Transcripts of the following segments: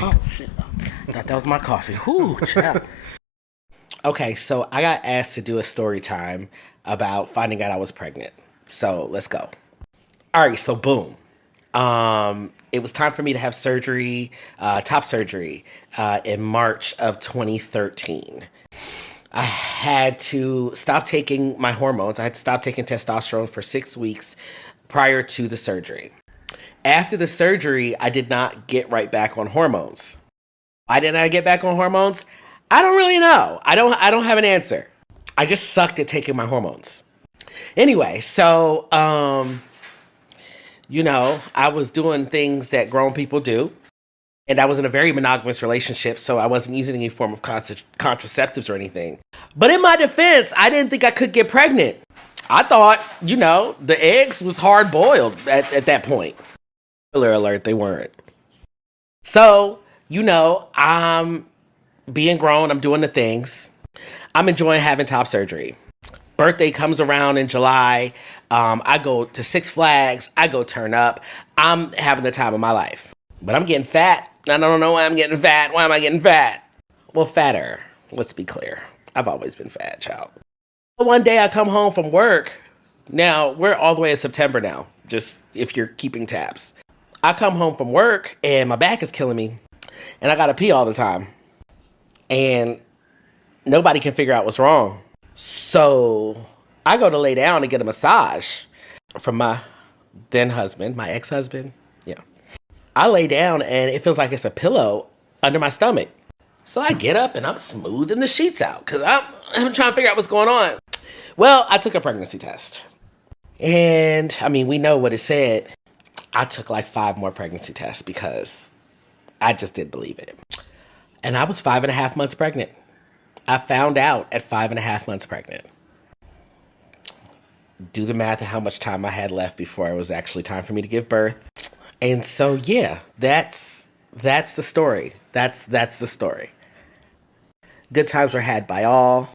Oh, shit. I thought that was my coffee. Whew, child. Okay, so I got asked to do a story time about finding out I was pregnant. So let's go. All right, so boom. It was time for me to have surgery, top surgery, in March of 2013. I had to stop taking my hormones. I had to stop taking testosterone for 6 weeks prior to the surgery. After the surgery, I did not get right back on hormones. Why didn't I get back on hormones? I don't really know. I don't have an answer. I just sucked at taking my hormones. Anyway, so I was doing things that grown people do. And I was in a very monogamous relationship, so I wasn't using any form of contraceptives or anything. But in my defense, I didn't think I could get pregnant. I thought, the eggs was hard boiled at that point. Spoiler alert, they weren't. So, I'm being grown, I'm doing the things. I'm enjoying having top surgery. Birthday comes around in July. I go to Six Flags. I go turn up. I'm having the time of my life. But I'm getting fat. I don't know why I'm getting fat. Why am I getting fat? Well, fatter. Let's be clear. I've always been fat, child. One day I come home from work. Now, we're all the way in September now, just if you're keeping tabs. I come home from work and my back is killing me. And I gotta pee all the time. And nobody can figure out what's wrong. So I go to lay down and get a massage from my then husband, my ex-husband. Yeah. I lay down and it feels like it's a pillow under my stomach. So I get up and I'm smoothing the sheets out because I'm trying to figure out what's going on. Well, I took a pregnancy test. And we know what it said. I took like 5 more pregnancy tests because I just didn't believe it. And I was 5.5 months pregnant. I found out at 5.5 months pregnant. Do the math of how much time I had left before it was actually time for me to give birth. And so, yeah, that's the story. That's the story. Good times were had by all.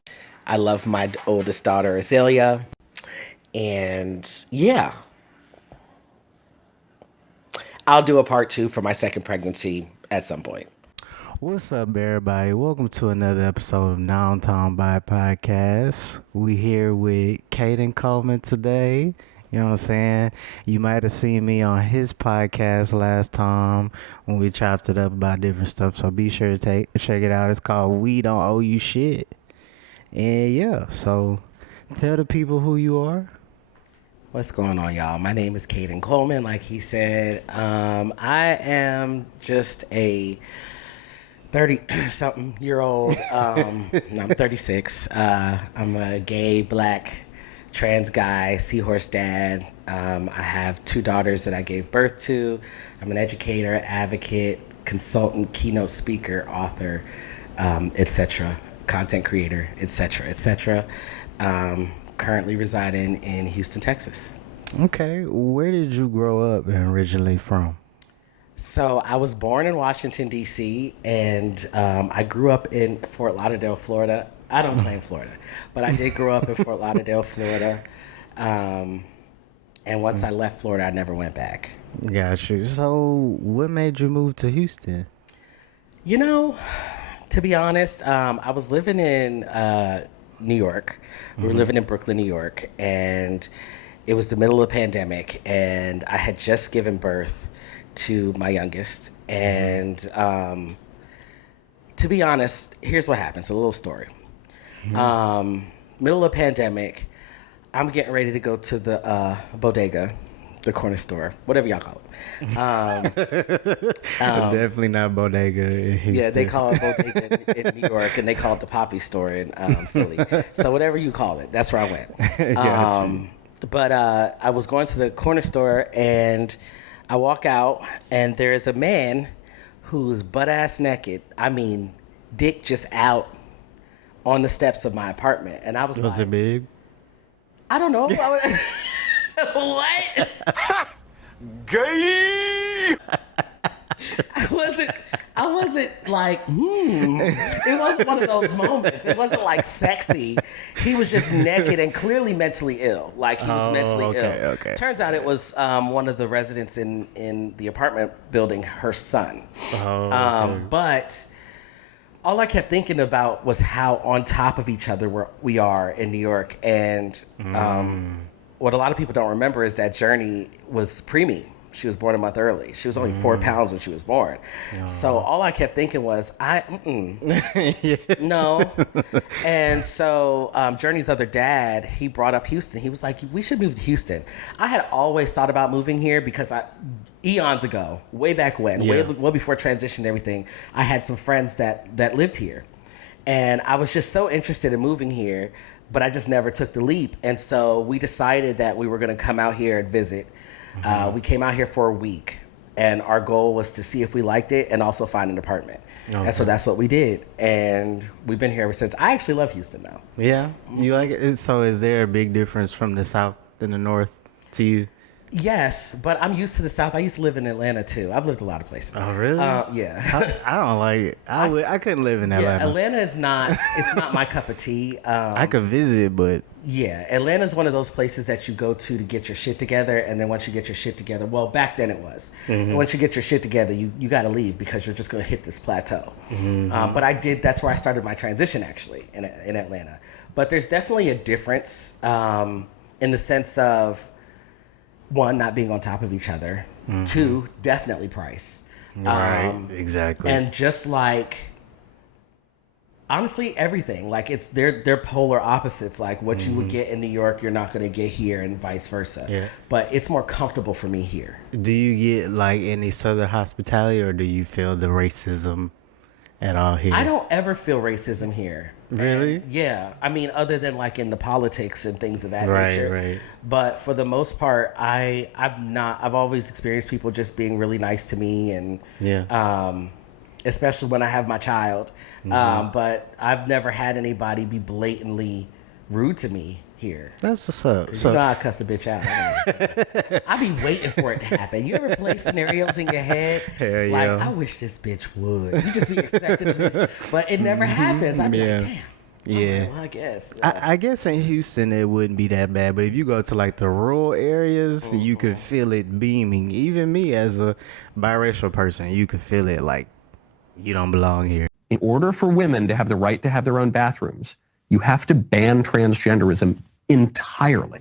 I love my oldest daughter, Azalea. And yeah, I'll do a part 2 for my second pregnancy at some point. What's up, everybody? Welcome to another episode of NomTalmBaht podcast. We here with Kayden Coleman today. You know what I'm saying? You might have seen me on his podcast last time when we chopped it up about different stuff. So be sure to check it out. It's called We Don't Owe You Shit. And yeah, so tell the people who you are. What's going on, y'all? My name is Kayden Coleman. Like he said, I am just a 30-something year old. I'm 36. I'm a gay, black, trans guy, seahorse dad. I have 2 daughters that I gave birth to. I'm an educator, advocate, consultant, keynote speaker, author, etc., content creator, etc. Currently residing in Houston, Texas. Okay, where did you grow up and originally from? So I was born in Washington, D.C., and I grew up in Fort Lauderdale, Florida. I don't claim Florida, but I did grow up in Fort Lauderdale, Florida. And once I left Florida, I never went back. Got you. So what made you move to Houston? To be honest, I was living in New York. We were living in Brooklyn, New York, and it was the middle of the pandemic, and I had just given birth to my youngest. And to be honest, here's what happened. It's a little story. Middle of pandemic, I'm getting ready to go to the bodega, the corner store, whatever y'all call it. Definitely not bodega in Houston. Yeah, they call it bodega in New York, and they call it the Poppy store in Philly. So whatever you call it, that's where I went. But I was going to the corner store, and I walk out, and there is a man who's butt-ass naked. Dick just out on the steps of my apartment. And I was like... Was it big? I don't know. What? Gay! I wasn't like, It wasn't one of those moments. It wasn't like sexy. He was just naked and clearly mentally ill. Like he was mentally ill. Okay. Turns out it was one of the residents in the apartment building, her son. But all I kept thinking about was how on top of each other we are in New York. And what a lot of people don't remember is that Journey was preemie. She was born a month early. She was only 4 pounds when she was born. So all I kept thinking was, no. And so Journey's other dad, he brought up Houston. He was like, we should move to Houston. I had always thought about moving here because eons ago, way back when, way before transition and everything, I had some friends that lived here. And I was just so interested in moving here, but I just never took the leap. And so we decided that we were going to come out here and visit. We came out here for a week, and our goal was to see if we liked it and also find an apartment. And so that's what we did. And we've been here ever since. I actually love Houston now. Yeah? You like it? So is there a big difference from the South and the North to you? Yes, but I'm used to the South. I used to live in Atlanta too. I've lived a lot of places. Oh, really? Yeah. I don't like it. I couldn't live in Atlanta. Yeah, Atlanta is not. It's not my cup of tea. I could visit, but yeah, Atlanta's one of those places that you go to get your shit together, and then once you get your shit together, well, back then it was. Once you get your shit together, you got to leave because you're just going to hit this plateau. But I did. That's where I started my transition actually in Atlanta. But there's definitely a difference in the sense of, one, not being on top of each other. Two, definitely price. Right, exactly. And just like, honestly, everything. Like they're polar opposites. Like what you would get in New York, you're not going to get here, and vice versa. Yeah. But it's more comfortable for me here. Do you get like any Southern hospitality, or do you feel the racism at all here? I don't ever feel racism here. Really? And yeah. I mean, other than like in the politics and things of that nature. Right. But for the most part, I've always experienced people just being really nice to me, and especially when I have my child. But I've never had anybody be blatantly rude to me here. That's what's up. So, you know I cuss a bitch out. I be waiting for it to happen. You ever play scenarios in your head? Hell like, yeah. I wish this bitch would. You just be expecting a bitch. But it never happens. I be like, damn. Yeah. Like, well, I guess. I guess in Houston it wouldn't be that bad, but if you go to like the rural areas, you could feel it beaming. Even me as a biracial person, you could feel it like you don't belong here. In order for women to have the right to have their own bathrooms, you have to ban transgenderism entirely.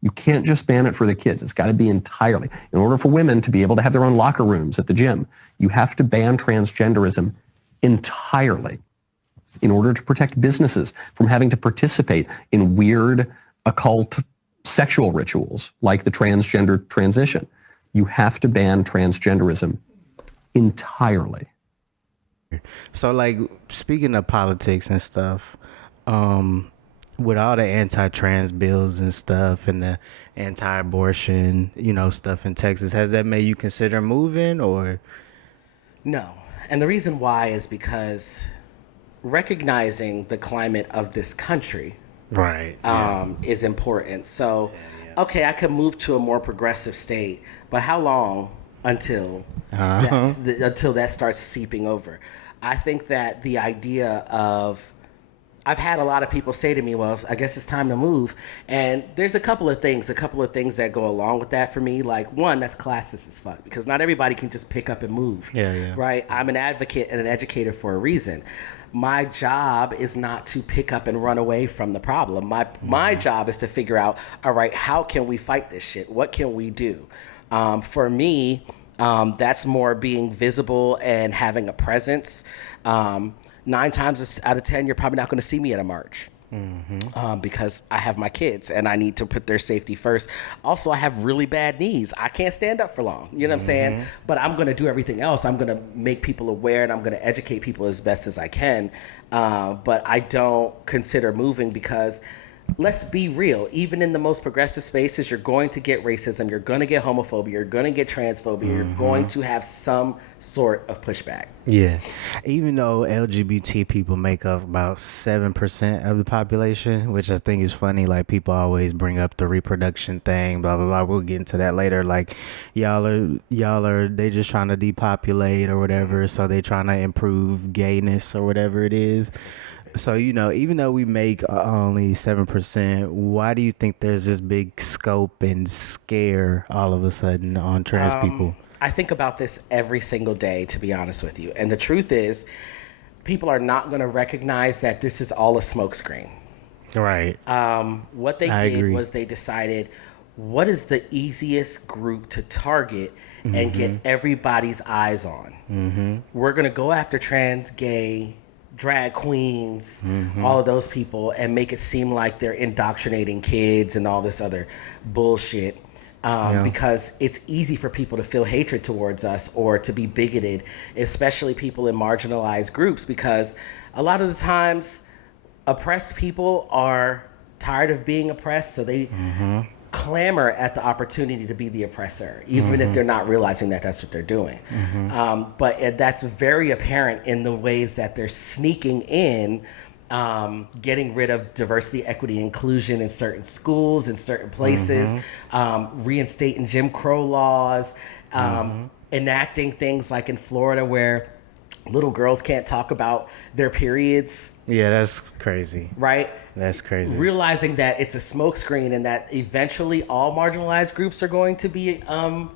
You can't just ban it for the kids. It's got to be entirely. In order for women to be able to have their own locker rooms at the gym, you have to ban transgenderism entirely. In order to protect businesses from having to participate in weird occult sexual rituals like the transgender transition, you have to ban transgenderism entirely. So, like, speaking of politics and stuff, with all the anti-trans bills and stuff and the anti-abortion, stuff in Texas, has that made you consider moving, or? No. And the reason why is because recognizing the climate of this country is important. So, okay, I could move to a more progressive state, but how long until until that starts seeping over? I think that the idea of, I've had a lot of people say to me, well, I guess it's time to move. And there's a couple of things that go along with that for me. Like, one, that's classist as fuck, because not everybody can just pick up and move. Right? I'm an advocate and an educator for a reason. My job is not to pick up and run away from the problem. My job is to figure out, all right, how can we fight this shit? What can we do? For me, that's more being visible and having a presence. 9 times out of 10, you're probably not going to see me at a march. Because I have my kids and I need to put their safety first. Also, I have really bad knees. I can't stand up for long. You know what I'm saying? But I'm going to do everything else. I'm going to make people aware and I'm going to educate people as best as I can. But I don't consider moving because let's be real. Even in the most progressive spaces, you're going to get racism, you're going to get homophobia, you're going to get transphobia, you're going to have some sort of pushback. Yeah. Even though LGBT people make up about 7% of the population, which I think is funny, like people always bring up the reproduction thing, blah blah blah. We'll get into that later. Like y'all are they just trying to depopulate or whatever, so they trying to improve gayness or whatever it is. So, even though we make only 7%, why do you think there's this big scope and scare all of a sudden on trans people? I think about this every single day, to be honest with you. And the truth is, people are not going to recognize that this is all a smokescreen. Right. What they did was they decided, what is the easiest group to target and get everybody's eyes on? We're going to go after trans, gay, drag queens, all of those people, and make it seem like they're indoctrinating kids and all this other bullshit. Because it's easy for people to feel hatred towards us or to be bigoted, especially people in marginalized groups, because a lot of the times oppressed people are tired of being oppressed, so they clamor at the opportunity to be the oppressor, even if they're not realizing that that's what they're doing. But that's very apparent in the ways that they're sneaking in, getting rid of diversity, equity, inclusion in certain schools, in certain places, reinstating Jim Crow laws, enacting things like in Florida where little girls can't talk about their periods. Yeah, that's crazy. Right? That's crazy. Realizing that it's a smokescreen and that eventually all marginalized groups are going to be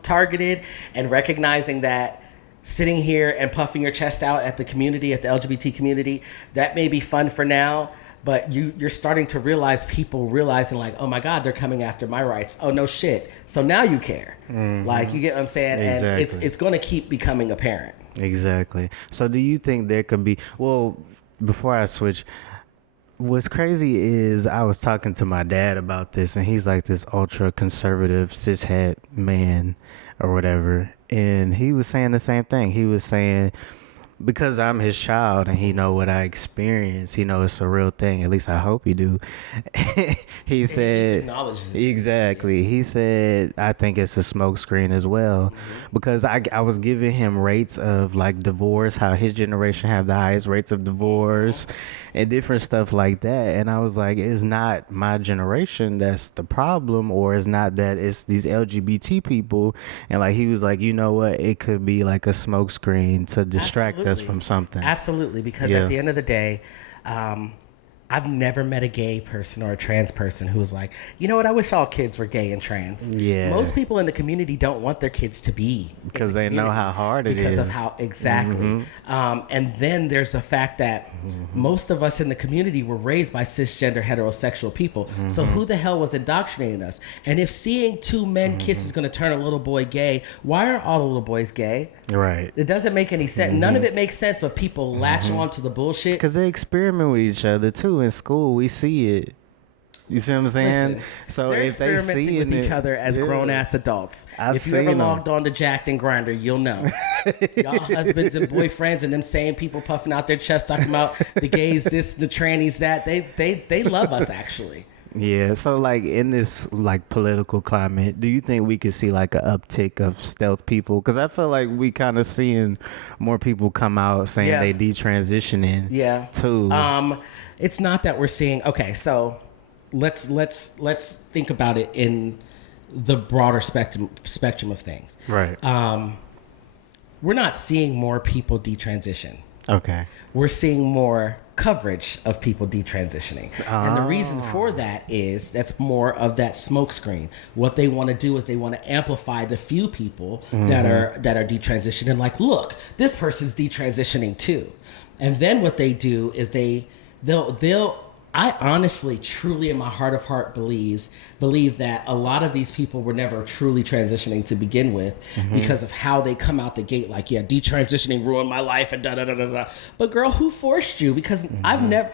targeted, and recognizing that sitting here and puffing your chest out at the community, at the LGBT community, that may be fun for now, but you're starting to realize people realizing like, oh my God, they're coming after my rights. Oh no shit. So now you care. Like, you get what I'm saying? Exactly. And it's going to keep becoming apparent. Exactly. So do you think there could be, well, before I switch, what's crazy is I was talking to my dad about this, and he's like this ultra conservative cishet man or whatever, and he was saying the same thing. He was saying, because I'm his child and he know what I experience, he know it's a real thing. At least I hope he do. He said, exactly. He said, I think it's a smokescreen as well, because I was giving him rates of like divorce, how his generation have the highest rates of divorce and different stuff like that. And I was like, it's not my generation that's the problem, or it's not that, it's these LGBT people. And like, he was like, you know what? It could be like a smokescreen to distract us from something. Absolutely, because at the end of the day, I've never met a gay person or a trans person who was like, you know what, I wish all kids were gay and trans. Yeah. Most people in the community don't want their kids to be. Because they know how hard it is. Because of how, exactly. And then there's the fact that most of us in the community were raised by cisgender heterosexual people. So who the hell was indoctrinating us? And if seeing two men kiss is going to turn a little boy gay, why aren't all the little boys gay? Right. It doesn't make any sense. None of it makes sense, but people latch on to the bullshit. Because they experiment with each other too in school. We see it. You see what I'm saying? Listen, so they're if they experimenting see with each other as grown-ass adults. If you ever seen logged on to Jacked and Grindr, you'll know. Y'all husbands and boyfriends and them same people puffing out their chest talking about the gays this, the trannies that. They love us, actually. Yeah, so like in this like political climate, do you think we could see like an uptick of stealth people? Because I feel like we kind of seeing more people come out saying they detransitioning. Yeah. Too. It's not that we're seeing. Okay, so let's think about it in the broader spectrum of things. Right. We're not seeing more people detransition. Okay. We're seeing more coverage of people detransitioning. And the reason for that is that's more of that smokescreen. What they want to do is they want to amplify the few people that are detransitioning. Like, look, this person's detransitioning too. And then what they do is they'll I honestly, truly, in my heart of heart, believe that a lot of these people were never truly transitioning to begin with because of how they come out the gate. Like, yeah, detransitioning ruined my life and da da da da da. But girl, who forced you? Because I've never,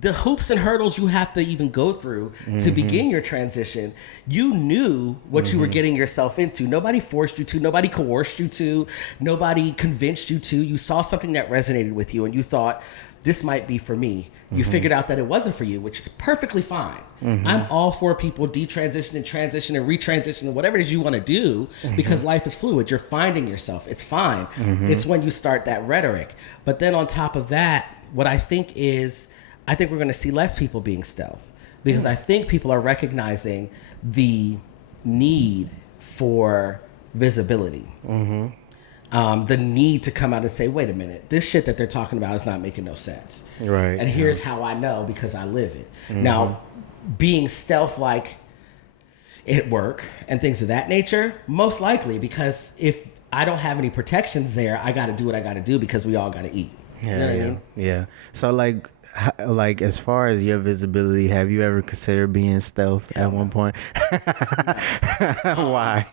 the hoops and hurdles you have to even go through to begin your transition. You knew what you were getting yourself into. Nobody forced you to. Nobody coerced you to. Nobody convinced you to. You saw something that resonated with you, and you thought, this might be for me. You figured out that it wasn't for you, which is perfectly fine. I'm all for people detransitioning, transitioning, retransitioning, whatever it is you want to do, because life is fluid. You're finding yourself. It's fine. It's when you start that rhetoric. But then on top of that, what I think we're going to see less people being stealth, because I think people are recognizing the need for visibility. The need to come out and say, wait a minute, this shit that they're talking about is not making no sense. Right. And here's how I know, because I live it. Now, being stealth like at work and things of that nature, most likely, because if I don't have any protections there, I got to do what I got to do, because we all got to eat. Yeah, you know what I mean? Yeah. So like as far as your visibility, have you ever considered being stealth at one point? Why?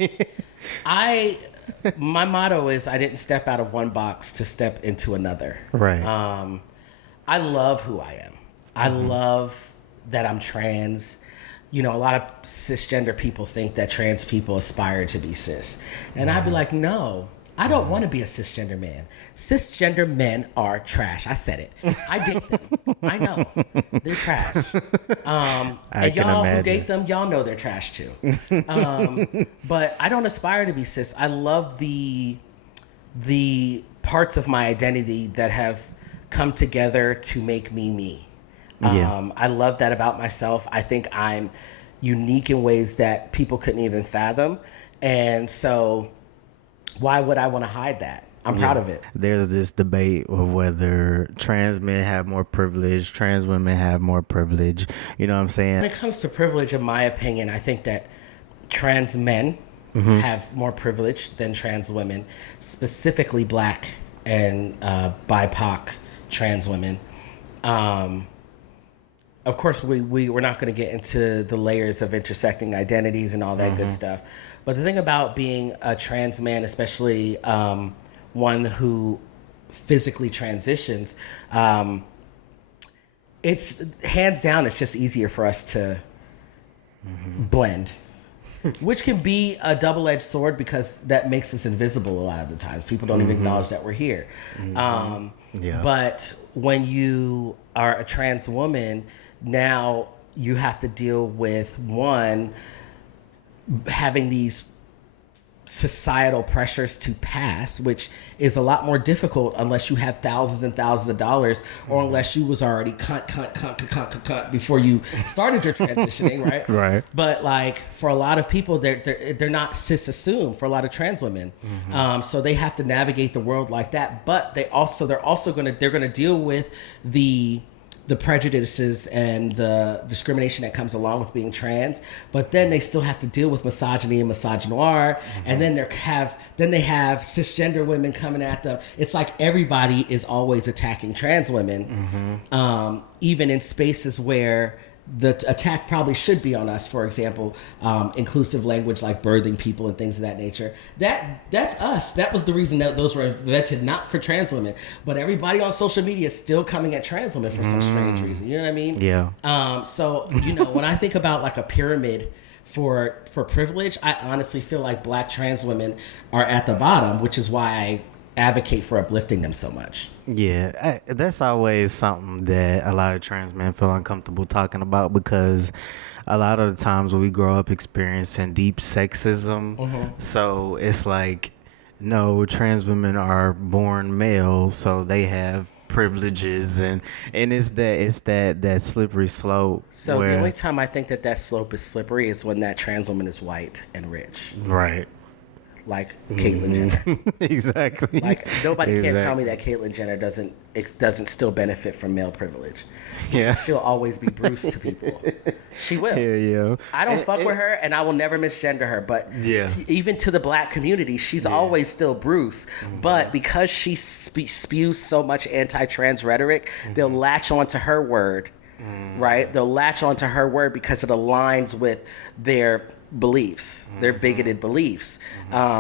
My motto is I didn't step out of one box to step into another. Right. I love who I am. I love that I'm trans. You know, a lot of cisgender people think that trans people aspire to be cis. And I'd be like, no, I don't want to be a cisgender man. Cisgender men are trash. I said it. I date them. I know. They're trash. And y'all who date them, y'all know they're trash too. But I don't aspire to be cis. I love the parts of my identity that have come together to make me me. I love that about myself. I think I'm unique in ways that people couldn't even fathom. And so why would I want to hide that? I'm proud of it. There's this debate of whether trans men have more privilege, trans women have more privilege. You know what I'm saying? When it comes to privilege, in my opinion, I think that trans men have more privilege than trans women, specifically Black and BIPOC trans women. Of course, we're not going to get into the layers of intersecting identities and all that good stuff. But the thing about being a trans man, especially one who physically transitions, it's hands down, it's just easier for us to blend. Which can be a double-edged sword, because that makes us invisible a lot of the times. People don't even acknowledge that we're here. But when you are a trans woman, now you have to deal with, one, having these societal pressures to pass, which is a lot more difficult unless you have thousands and thousands of dollars, or unless you was already cunt before you started your transitioning, right? Right. But like for a lot of people, they're not cis assumed for a lot of trans women, so they have to navigate the world like that. But they're also gonna deal with the prejudices and the discrimination that comes along with being trans, but then they still have to deal with misogyny and misogynoir, and then they have cisgender women coming at them. It's like everybody is always attacking trans women, even in spaces where the attack probably should be on us. For example, inclusive language like birthing people and things of that nature. That's us. That was the reason that those were invented, not for trans women. But everybody on social media is still coming at trans women for some strange reason. You know what I mean? Yeah. So, you know, when I think about like a pyramid for privilege, I honestly feel like Black trans women are at the bottom, which is why I advocate for uplifting them so much. Yeah, that's always something that a lot of trans men feel uncomfortable talking about, because a lot of the times when we grow up experiencing deep sexism, so it's like, no, trans women are born male, so they have privileges, and it's that slippery slope. So the only time I think that slope is slippery is when that trans woman is white and rich. Right. Like Caitlyn Jenner. Exactly. Like nobody can tell me that Caitlyn Jenner doesn't still benefit from male privilege. Yeah. She'll always be Bruce to people. She will. Yeah. I don't fuck with her, and I will never misgender her. But even to the Black community, she's always still Bruce. But because she spews so much anti-trans rhetoric, they'll latch onto her word. Right? They'll latch onto her word because it aligns with their beliefs, their bigoted beliefs.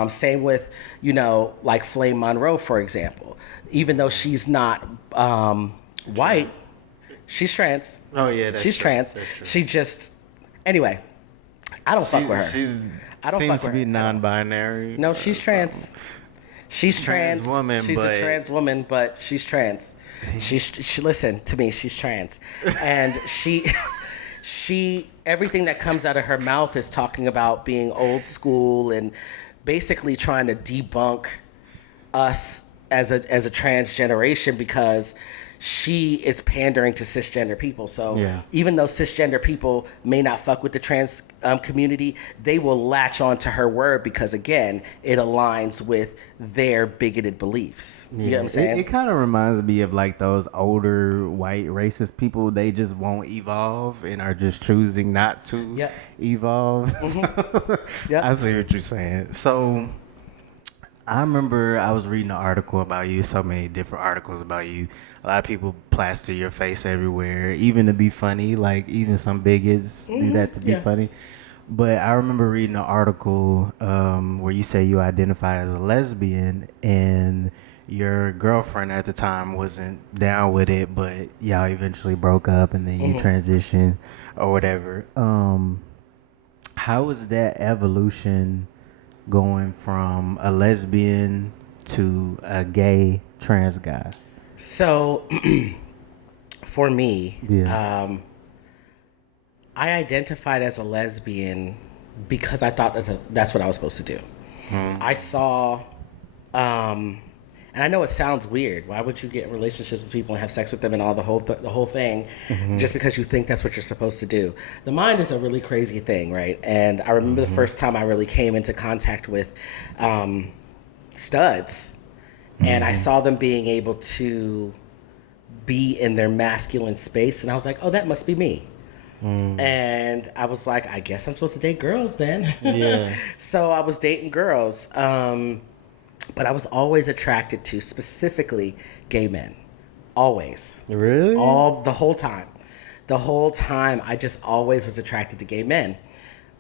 Same with, you know, like Flame Monroe, for example. Even though she's not white, she's trans. Oh yeah, she's trans. That's true. She just, anyway, I don't fuck with her. She's I don't seems fuck to with be her. non-binary. No, she's trans. She's trans woman. She's a trans woman, but she's trans. She listen to me. She's trans, and she everything that comes out of her mouth is talking about being old school and basically trying to debunk us as a trans generation because she is pandering to cisgender people. So even though cisgender people may not fuck with the trans community, they will latch on to her word because, again, it aligns with their bigoted beliefs. You know what I'm saying? It kind of reminds me of like those older white racist people. They just won't evolve and are just choosing not to evolve. I see what you're saying. So I remember I was reading an article about you, so many different articles about you. A lot of people plaster your face everywhere, even to be funny. Like, even some bigots do that to be funny. But I remember reading an article where you say you identified as a lesbian and your girlfriend at the time wasn't down with it, but y'all eventually broke up and then you transitioned or whatever. How was that evolution going from a lesbian to a gay trans guy? So, for me, I identified as a lesbian because I thought that's what I was supposed to do. I saw, and I know it sounds weird. Why would you get in relationships with people and have sex with them and all the whole thing just because you think that's what you're supposed to do? The mind is a really crazy thing, right? And I remember the first time I really came into contact with studs, and I saw them being able to be in their masculine space, and I was like, oh, that must be me. And I was like, I guess I'm supposed to date girls then. So I was dating girls. But I was always attracted to specifically gay men. Always. Really? The whole time. The whole time, I just always was attracted to gay men.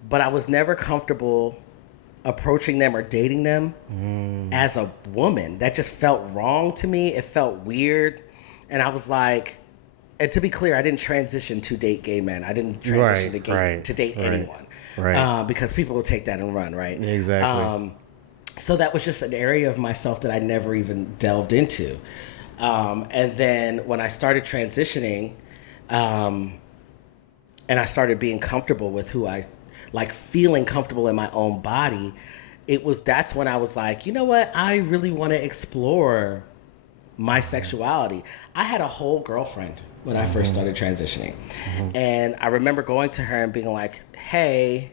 But I was never comfortable approaching them or dating them as a woman. That just felt wrong to me. It felt weird. And I was like, and to be clear, I didn't transition to date gay men. I didn't transition to date anyone. Because people will take that and run, right? Exactly. So that was just an area of myself that I never even delved into. And then when I started transitioning, and I started being comfortable with who I, like feeling comfortable in my own body, that's when I was like, you know what? I really want to explore my sexuality. I had a whole girlfriend when I first started transitioning. And I remember going to her and being like, hey,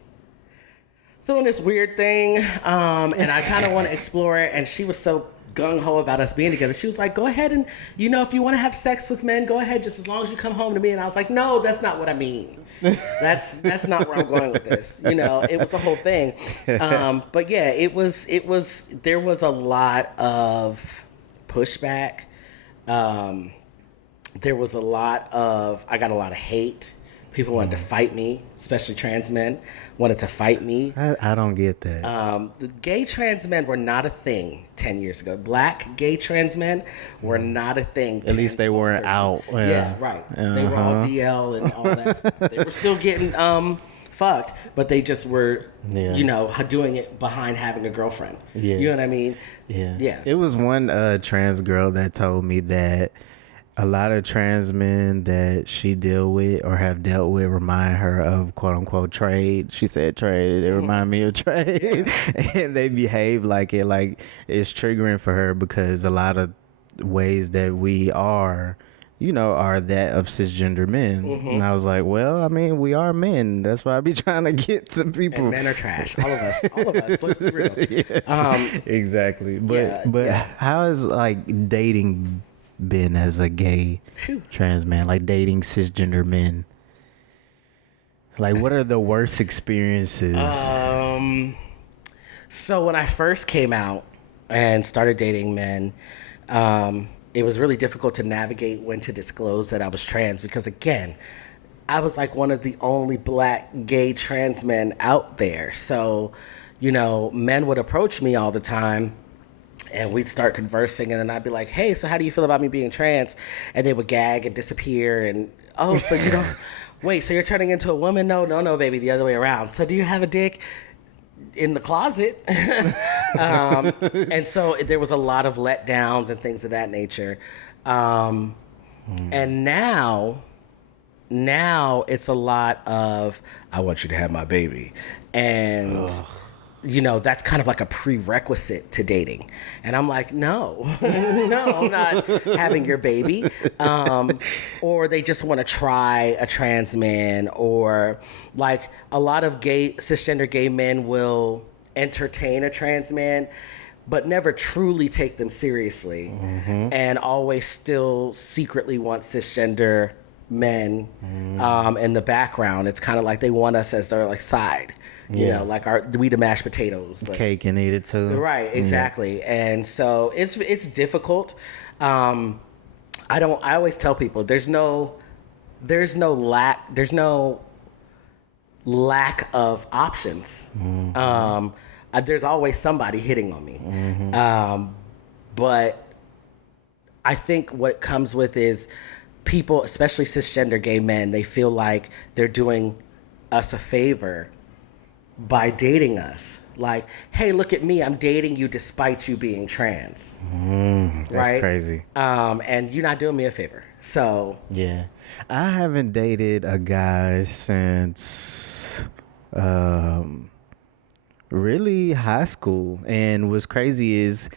feeling this weird thing, and I kind of want to explore it. And she was so gung-ho about us being together. She was like, go ahead and, if you want to have sex with men, go ahead, just as long as you come home to me. And I was like, no, that's not what I mean. That's not where I'm going with this. It was a whole thing. But yeah, there was a lot of pushback. There was I got a lot of hate. People wanted to fight me, especially trans men wanted to fight me. I don't get that. The gay trans men were not a thing 10 years ago. Black gay trans men were not a thing. At least they weren't 13. Out. Yeah, right. They were all DL and all that stuff. They were still getting fucked, but they just were, doing it behind having a girlfriend. Yeah. You know what I mean? Yeah. It was one trans girl that told me that a lot of trans men that she deal with or have dealt with remind her of quote unquote trade. She said trade. They remind me of trade. And they behave like it, like it's triggering for her because a lot of ways that we are, are that of cisgender men. And I was like, well, I mean, we are men. That's why I be trying to get to people. And men are trash. All of us. Let's be real. Exactly. But how is like dating been as a gay trans man, like dating cisgender men? Like, what are the worst experiences? So when I first came out and started dating men, it was really difficult to navigate when to disclose that I was trans because, again, I was like one of the only black gay trans men out there. So, men would approach me all the time and we'd start conversing, and then I'd be like, hey, so how do you feel about me being trans? And they would gag and disappear, and, oh, so you don't, wait, so you're turning into a woman? No, baby, the other way around. So do you have a dick? in the closet. And so there was a lot of letdowns and things of that nature. And now it's a lot of, I want you to have my baby. And you know, that's kind of like a prerequisite to dating. And I'm like, no, I'm not having your baby. Or they just want to try a trans man, or like a lot of cisgender gay men will entertain a trans man, but never truly take them seriously, and always still secretly want cisgender men in the background. It's kind of like they want us as their like side, you know, like we the mashed potatoes, but cake and eat it too. Right, exactly. And so it's difficult. I always tell people there's no lack of options. There's always somebody hitting on me. But I think what comes with is people, especially cisgender gay men, they feel like they're doing us a favor by dating us. Like, hey, look at me, I'm dating you despite you being trans. That's right? crazy. And you're not doing me a favor. So yeah, I haven't dated a guy since really high school. And what's crazy is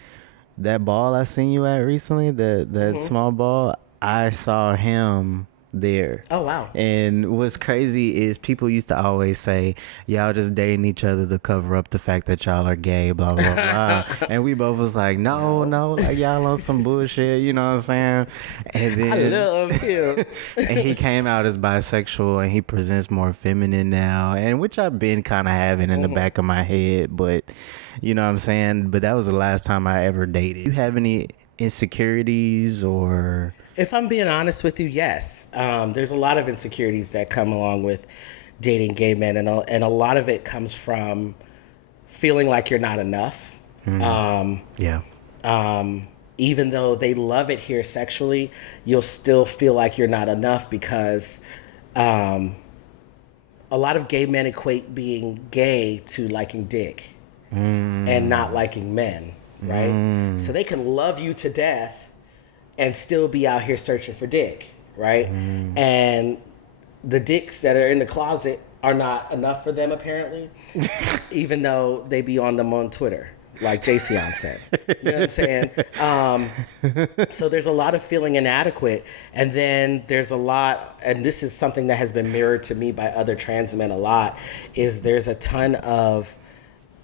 that ball I seen you at recently, that small ball, I saw him there. Oh, wow. And what's crazy is people used to always say, y'all just dating each other to cover up the fact that y'all are gay, blah, blah, blah. And we both was like, no, like y'all on some bullshit, you know what I'm saying? And then I love him. and he came out as bisexual, and he presents more feminine now, and which I've been kind of having in the back of my head, but you know what I'm saying? But that was the last time I ever dated. You have any insecurities or... If I'm being honest with you, yes. There's a lot of insecurities that come along with dating gay men, and a lot of it comes from feeling like you're not enough. Even though they love it here sexually, you'll still feel like you're not enough because a lot of gay men equate being gay to liking dick and not liking men, right? So they can love you to death and still be out here searching for dick, right? And the dicks that are in the closet are not enough for them, apparently, even though they be on them on Twitter, like Jayceon said. You know what I'm saying? So there's a lot of feeling inadequate. And then there's a lot, and this is something that has been mirrored to me by other trans men a lot, is there's a ton of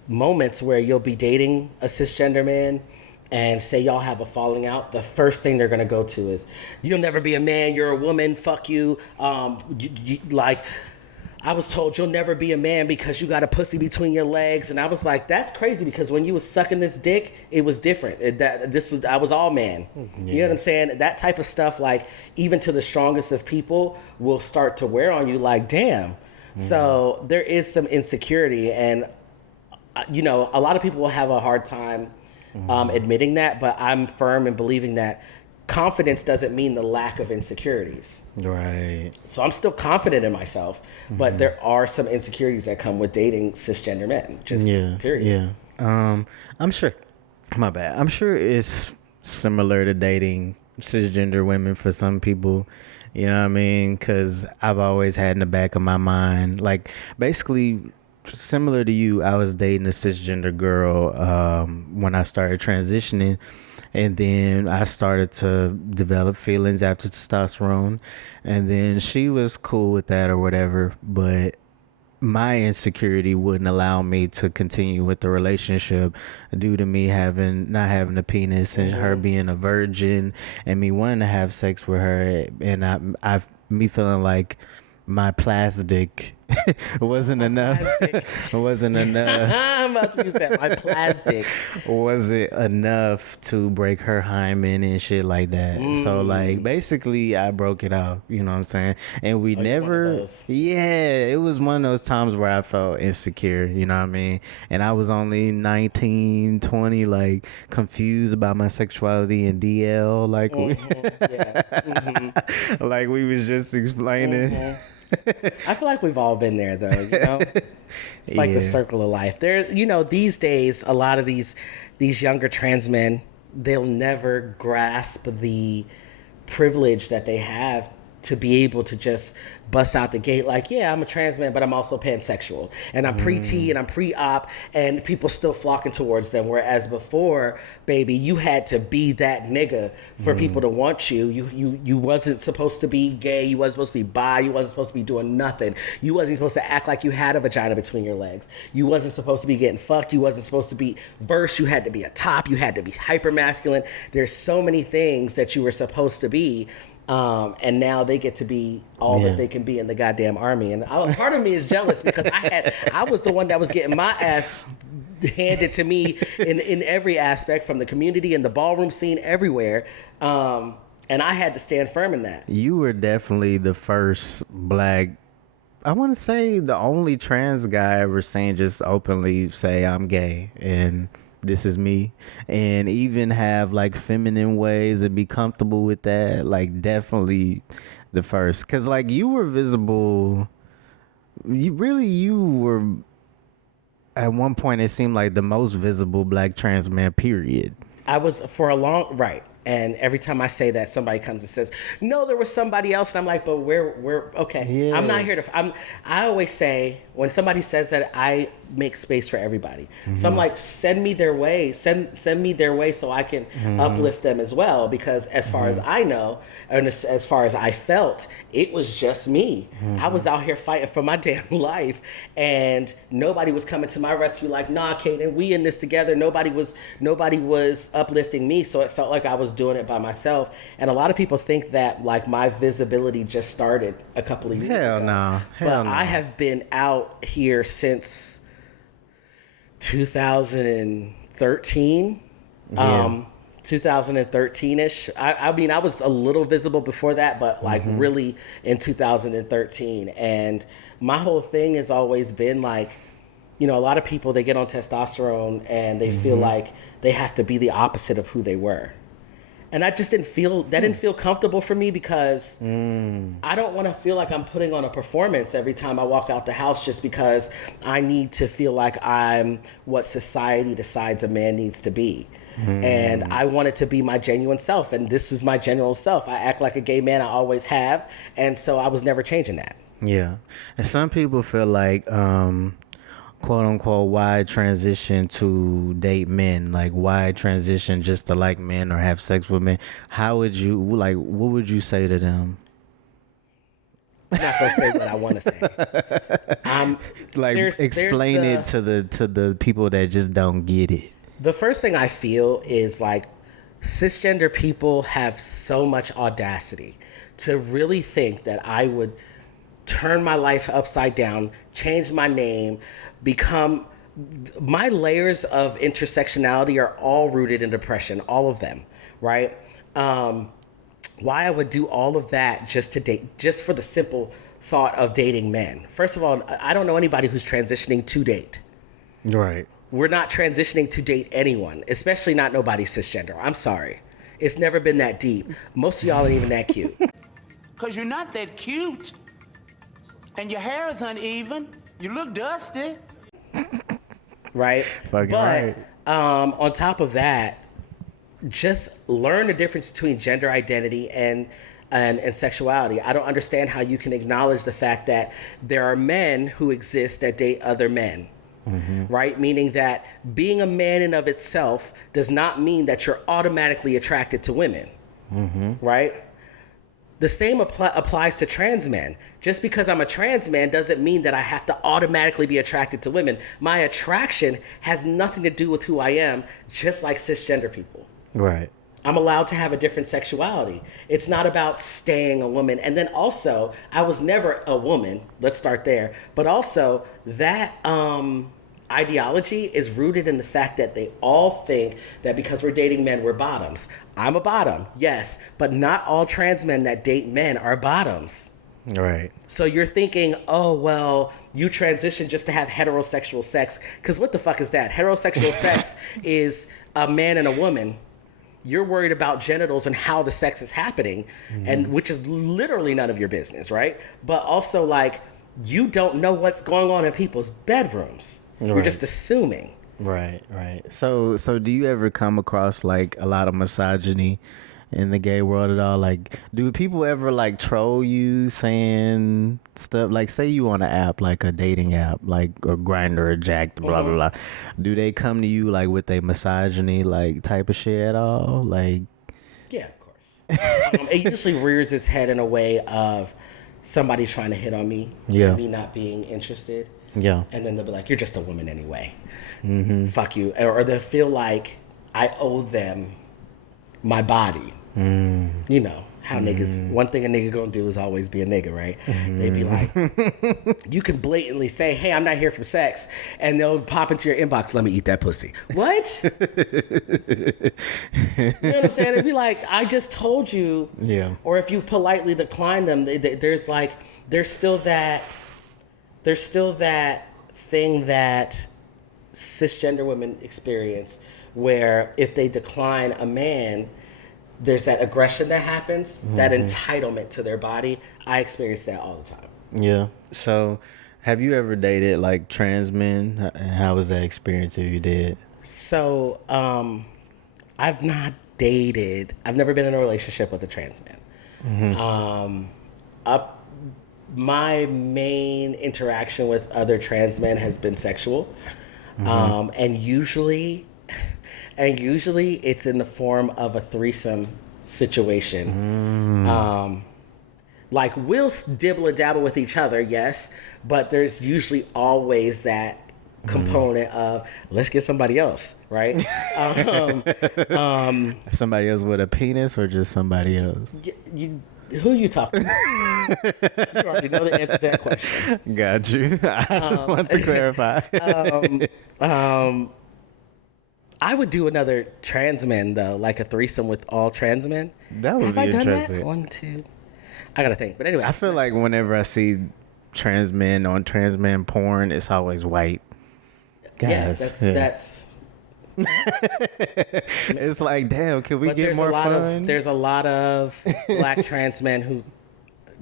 moments where you'll be dating a cisgender man, and say y'all have a falling out, the first thing they're gonna go to is, you'll never be a man, you're a woman, fuck you. Like, I was told you'll never be a man because you got a pussy between your legs. And I was like, that's crazy, because when you was sucking this dick, it was different. I was all man. You know what I'm saying? That type of stuff, like, even to the strongest of people, will start to wear on you like, damn. So there is some insecurity, and you know, a lot of people will have a hard time admitting that, but I'm firm in believing that confidence doesn't mean the lack of insecurities. Right. So I'm still confident in myself, but there are some insecurities that come with dating cisgender men. Just period. Yeah. I'm sure. My bad. I'm sure it's similar to dating cisgender women for some people. You know what I mean? Because I've always had in the back of my mind, like, basically, similar to you, I was dating a cisgender girl when I started transitioning, and then I started to develop feelings after testosterone, and then she was cool with that or whatever, but my insecurity wouldn't allow me to continue with the relationship due to me not having a penis and her being a virgin and me wanting to have sex with her, and me feeling like my plastic wasn't enough. Wasn't enough. I'm about to use that. My plastic wasn't enough to break her hymen and shit like that. So like basically I broke it off, you know what I'm saying? And we never, it was one of those times where I felt insecure, you know what I mean? And I was only 19, 20, like confused about my sexuality and DL, like like we was just explaining. I feel like we've all been there, though. You know, it's like the circle of life. There, you know, these days, a lot of these younger trans men, they'll never grasp the privilege that they have to be able to just bust out the gate like, yeah, I'm a trans man, but I'm also pansexual, and I'm pre-T and I'm pre-op, and people still flocking towards them. Whereas before, baby, you had to be that nigga for people to want you. You wasn't supposed to be gay. You wasn't supposed to be bi. You wasn't supposed to be doing nothing. You wasn't supposed to act like you had a vagina between your legs. You wasn't supposed to be getting fucked. You wasn't supposed to be verse. You had to be a top. You had to be hyper masculine. There's so many things that you were supposed to be. And now they get to be all that they can be in the goddamn army. And part of me is jealous because I was the one that was getting my ass handed to me in every aspect, from the community and the ballroom scene everywhere. And I had to stand firm in that. You were definitely the first black, I want to say the only trans guy ever seen just openly say I'm gay and this is me, and even have like feminine ways and be comfortable with that. Like, definitely the first, because like you were visible. You were at one point, it seemed like the most visible black trans man, period. I was for a long right. And every time I say that, somebody comes and says, no, there was somebody else. And I'm like, but we're okay. Yeah. I'm not here to, I always say, when somebody says that, I make space for everybody. So I'm like, send me their way, send me their way so I can uplift them as well. Because as far as I know, and as far as I felt, it was just me. I was out here fighting for my damn life, and nobody was coming to my rescue like, nah, Kayden, we in this together. Nobody was uplifting me. So it felt like I was doing it by myself. And a lot of people think that like my visibility just started a couple of years ago. Hell no. I have been out here since 2013. 2013-ish. I mean, I was a little visible before that, but like really in 2013. And my whole thing has always been like, you know, a lot of people, they get on testosterone and they feel like they have to be the opposite of who they were. And I just didn't feel comfortable for me, because I don't want to feel like I'm putting on a performance every time I walk out the house just because I need to feel like I'm what society decides a man needs to be. And I wanted to be my genuine self, and this was my genuine self. I act like a gay man, I always have, and so I was never changing that. Yeah. And some people feel like quote unquote, why transition to date men? Like, why transition just to like men or have sex with men? How would you, like, what would you say to them? I'm not gonna say what I want to say. Like, explain it to the people that just don't get it. The first thing I feel is like, cisgender people have so much audacity to really think that I would turn my life upside down, change my name, become... My layers of intersectionality are all rooted in depression, all of them, right? Why I would do all of that just to date, just for the simple thought of dating men. First of all, I don't know anybody who's transitioning to date. Right. We're not transitioning to date anyone, especially not nobody cisgender. I'm sorry. It's never been that deep. Most of y'all ain't even that cute. Because you're not that cute. And your hair is uneven. You look dusty. Right? Fucking right. On top of that, just learn the difference between gender identity and sexuality. I don't understand how you can acknowledge the fact that there are men who exist that date other men. Right? Meaning that being a man in of itself does not mean that you're automatically attracted to women. Right? The same applies to trans men. Just because I'm a trans man doesn't mean that I have to automatically be attracted to women. My attraction has nothing to do with who I am, just like cisgender people. Right. I'm allowed to have a different sexuality. It's not about staying a woman. And then also, I was never a woman. Let's start there. But also, that ideology is rooted in the fact that they all think that because we're dating men, we're bottoms. I'm a bottom, yes, but not all trans men that date men are bottoms. Right. So you're thinking, oh, well, you transition just to have heterosexual sex. Because what the fuck is that? Heterosexual sex is a man and a woman. you're worried about genitals and how the sex is happening, and which is literally none of your business, right? But also, like, you don't know what's going on in people's bedrooms. You're just assuming. Right. So do you ever come across like a lot of misogyny in the gay world at all? Like, do people ever like troll you saying stuff like, say you on an app, like a dating app, like or Grindr or Jack'd, blah blah blah? Do they come to you like with a misogyny like type of shit at all? Like, yeah, of course. It usually rears its head in a way of somebody trying to hit on me, and me not being interested. Yeah. And then they'll be like, you're just a woman anyway. Fuck you. Or they'll feel like I owe them my body. You know, how niggas, one thing a nigga gonna do is always be a nigga, right? They be like, you can blatantly say, hey, I'm not here for sex. And they'll pop into your inbox, let me eat that pussy. What? You know what I'm saying? They'd be like, I just told you. Yeah. Or if you politely decline them, there's still that thing that cisgender women experience where if they decline a man, there's that aggression that happens, that entitlement to their body. I experience that all the time. Yeah. So have you ever dated like trans men? And how was that experience if you did? So I've not dated. I've never been in a relationship with a trans man. My main interaction with other trans men has been sexual, and usually it's in the form of a threesome situation. Like, we'll dibble and dabble with each other, yes, but there's usually always that component of let's get somebody else, right? Somebody else with a penis or just somebody else? Who you talking to? You already know the answer to that question. Got you. I just want to clarify. I would do another trans man though, like a threesome with all trans men. That would Have be I done interesting. that? 1, 2. I gotta think. But anyway, I feel like whenever I see trans men on trans men porn, it's always white guys. That's. It's like, damn, can we But get more fun? There's a lot of black trans men who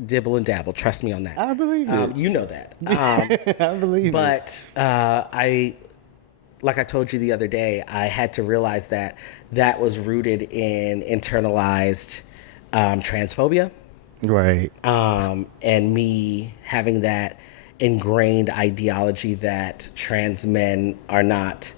dibble and dabble. Trust me on that. I believe it. You know that. I believe it. But like I told you the other day, I had to realize that was rooted in internalized transphobia. Right. And me having that ingrained ideology that trans men are not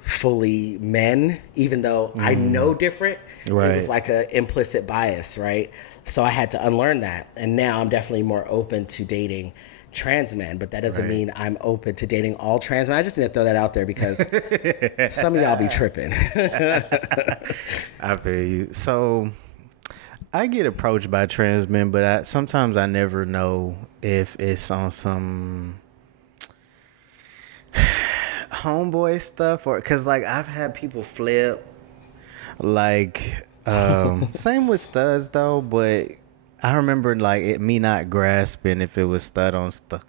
fully men, even though I know different. Right. It was like an implicit bias, right? So I had to unlearn that. And now I'm definitely more open to dating trans men, but that doesn't mean I'm open to dating all trans men. I just need to throw that out there because some of y'all be tripping. I feel you. So I get approached by trans men, but sometimes I never know if it's on some homeboy stuff or because like I've had people flip like same with studs though, but I remember like me not grasping if it was stud on stud,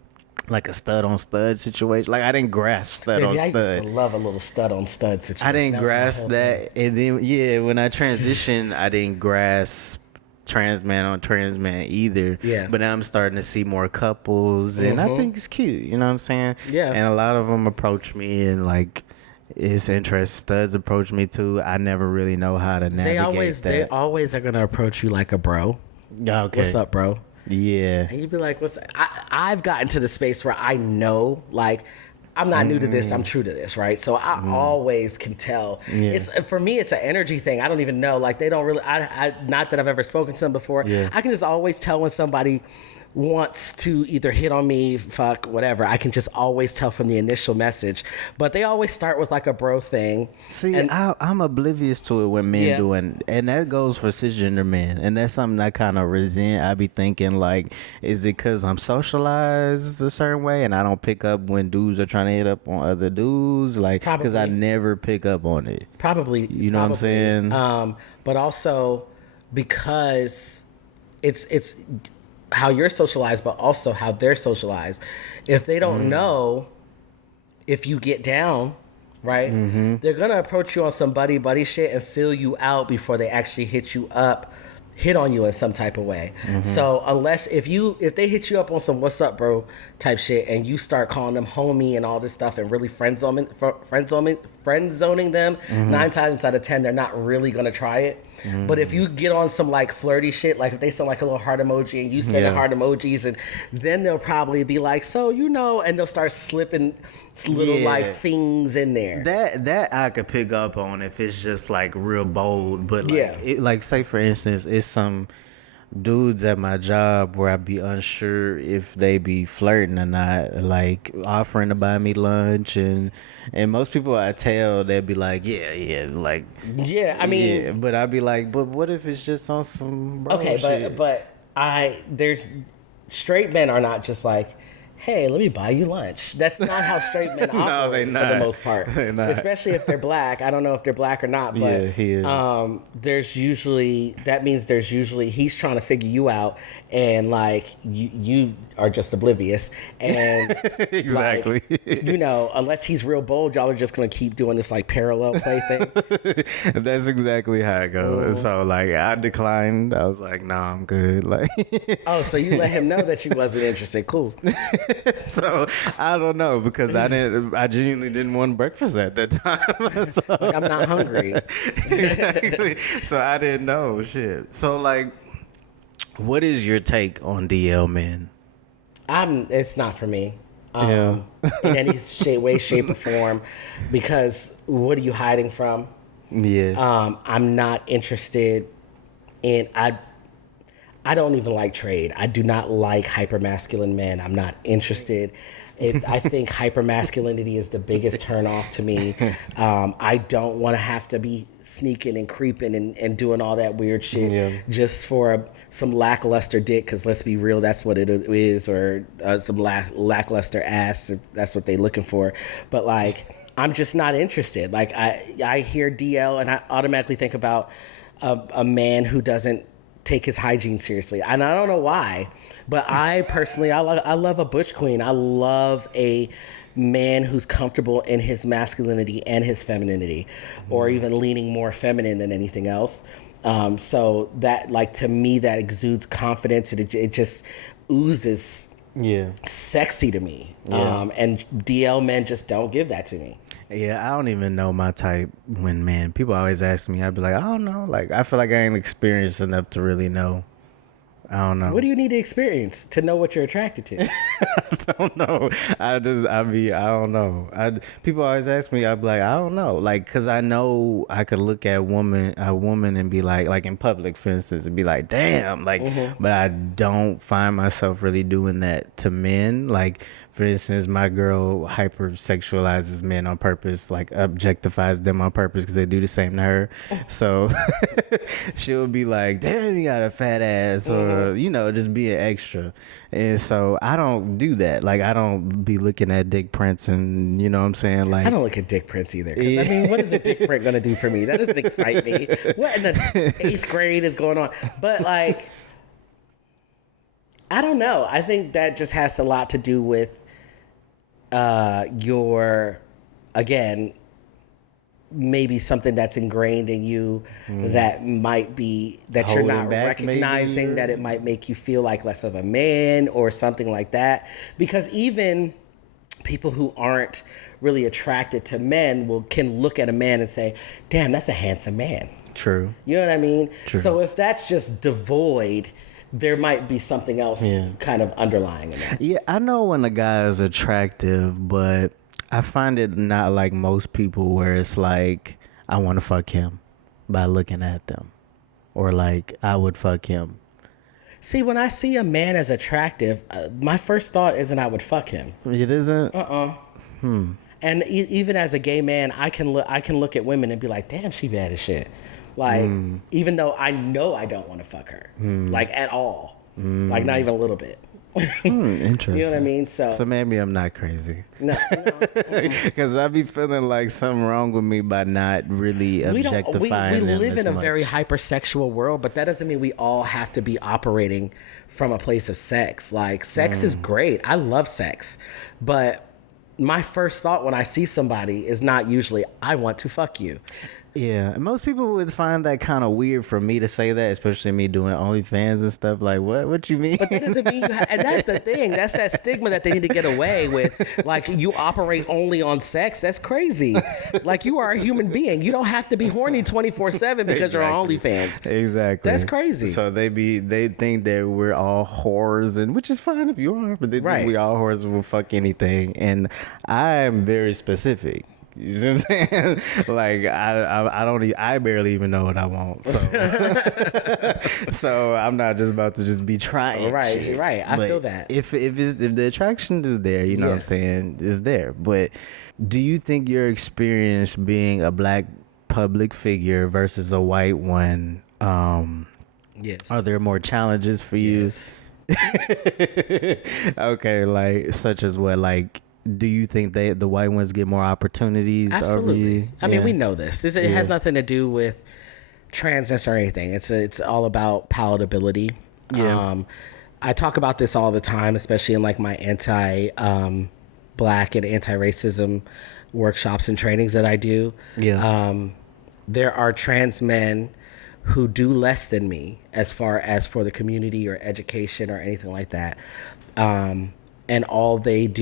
like a stud on stud situation. Like I didn't grasp stud on I stud. used to love a little stud on stud situation. I didn't That was my grasp whole that, thing. and then when I transitioned, I didn't grasp trans man on trans man either. Yeah. But now I'm starting to see more couples, and I think it's cute. You know what I'm saying? Yeah. And a lot of them approach me, and like it's interesting. Studs approach me too. I never really know how to navigate They that. always are gonna approach you like a bro. Okay. What's up, bro? Yeah. And you'd be like, I've gotten to the space where I know, like, I'm not new to this, I'm true to this, right? So I always can tell. Yeah. It's for me, it's an energy thing. I don't even know. Like, they don't really, I not that I've ever spoken to them before. Yeah. I can just always tell when somebody wants to either hit on me, fuck, whatever. I can just always tell from the initial message. But they always start with like a bro thing. See, and I'm oblivious to it when men doing, and that goes for cisgender men, and that's something I kind of resent. I be thinking like, is it because I'm socialized a certain way and I don't pick up when dudes are trying to hit up on other dudes, like because I never pick up on it. Probably, you know what I'm saying? But also because it's how you're socialized, but also how they're socialized. If they don't know if you get down right? They're gonna approach you on some buddy shit and fill you out before they actually hit on you in some type of way. So unless if they hit you up on some "what's up, bro" type shit, and you start calling them homie and all this stuff and really friend zoning them, 9 times out of 10 they're not really gonna try it. But if you get on some like flirty shit, like if they send like a little heart emoji and you send heart emojis, and then they'll probably be like, so and they'll start slipping little like things in there. That I could pick up on if it's just like real bold, but like, like say for instance, it's some dudes at my job where I'd be unsure if they be flirting or not, like offering to buy me lunch, and most people I tell, they'd be like, like I mean, but I'd be like, but what if it's just on some bro okay, shit? but there's straight men are not just like, hey, let me buy you lunch. That's not how straight men operate for the most part. Especially if they're black. I don't know if they're black or not, but he is. There's usually he's trying to figure you out, and like you are just oblivious, and exactly. like, unless he's real bold, y'all are just gonna keep doing this like parallel play thing. That's exactly how it goes. So like I declined. I was like, nah, I'm good. Like, oh, so you let him know that you wasn't interested. Cool. So I don't know, because I genuinely didn't want breakfast at that time. So, like, I'm not hungry. Exactly. So I didn't know shit. So like, what is your take on DL men? It's not for me. In any way, shape, or form, because what are you hiding from? I'm not interested in. I don't even like trade. I do not like hypermasculine men. I'm not interested. I think hypermasculinity is the biggest turnoff to me. I don't want to have to be sneaking and creeping and doing all that weird shit just for some lackluster dick, because let's be real, that's what it is, or some lackluster ass, if that's what they're looking for. But like, I'm just not interested. Like I hear DL and I automatically think about a man who doesn't take his hygiene seriously, and I don't know why, but I personally I love a butch queen. I love a man who's comfortable in his masculinity and his femininity, or even leaning more feminine than anything else. So that, like, to me, that exudes confidence, and it just oozes sexy to me. And DL men just don't give that to me. Yeah, I don't even know my type when men. People always ask me, I'd be like, I don't know. Like, I feel like I ain't experienced enough to really know. I don't know. What do you need to experience to know what you're attracted to? I don't know. I don't know. People always ask me, I'd be like, I don't know. Like, because I know I could look at a woman and be like in public, for instance, and be like, damn. Like, but I don't find myself really doing that to men. Like, for instance, my girl hypersexualizes men on purpose, like objectifies them on purpose because they do the same to her. So she'll be like, damn, you got a fat ass, or, just being extra. And so I don't do that. Like, I don't be looking at dick prints, and you know what I'm saying? Like, I don't look at dick prints either. Because, I mean, what is a dick print going to do for me? That doesn't excite me. What in the 8th grade is going on? But, like, I don't know. I think that just has a lot to do with your, again, maybe something that's ingrained in you that might be, that holding you're not back, recognizing, that it might make you feel like less of a man or something like that. Because even people who aren't really attracted to men can look at a man and say, damn, that's a handsome man. True. You know what I mean? True. So if that's just devoid, there might be something else kind of underlying in that. Yeah, I know when a guy is attractive, but I find it not like most people where it's like, I want to fuck him by looking at them, or like, I would fuck him. See, when I see a man as attractive, my first thought isn't I would fuck him. It isn't? And even as a gay man, I can look at women and be like, damn, she bad as shit. Like, even though I know I don't want to fuck her, like, at all, like, not even a little bit. Interesting. You know what I mean? So maybe I'm not crazy. No. Because I be feeling like something wrong with me by not really objectifying we them live as in a much. very hypersexual world, but that doesn't mean we all have to be operating from a place of sex. Like, sex is great. I love sex. But my first thought when I see somebody is not usually, I want to fuck you. Yeah, and most people would find that kind of weird for me to say that, especially me doing OnlyFans and stuff. Like, what you mean? But that doesn't mean and that's the thing. That's that stigma that they need to get away with. Like, you operate only on sex. That's crazy. Like, you are a human being. You don't have to be horny 24/7 because you're on OnlyFans. Exactly. That's crazy. So they think that we're all whores, and which is fine if you are, but they think we all whores will fuck anything. And I'm very specific. You see what I'm saying? Like, I barely even know what I want. So, so I'm not just about to just be trying. Right. Shit. I feel that. If the attraction is there, you know what I'm saying, is there. But do you think your experience being a black public figure versus a white one, yes, are there more challenges for you? Yes. Okay, like such as what, like, do you think the white ones get more opportunities? Absolutely. I mean, we know this. It has nothing to do with transness or anything. It's all about palatability. Yeah. I talk about this all the time, especially in like my black and anti-racism workshops and trainings that I do. Yeah. There are trans men who do less than me as far as for the community or education or anything like that. And all they've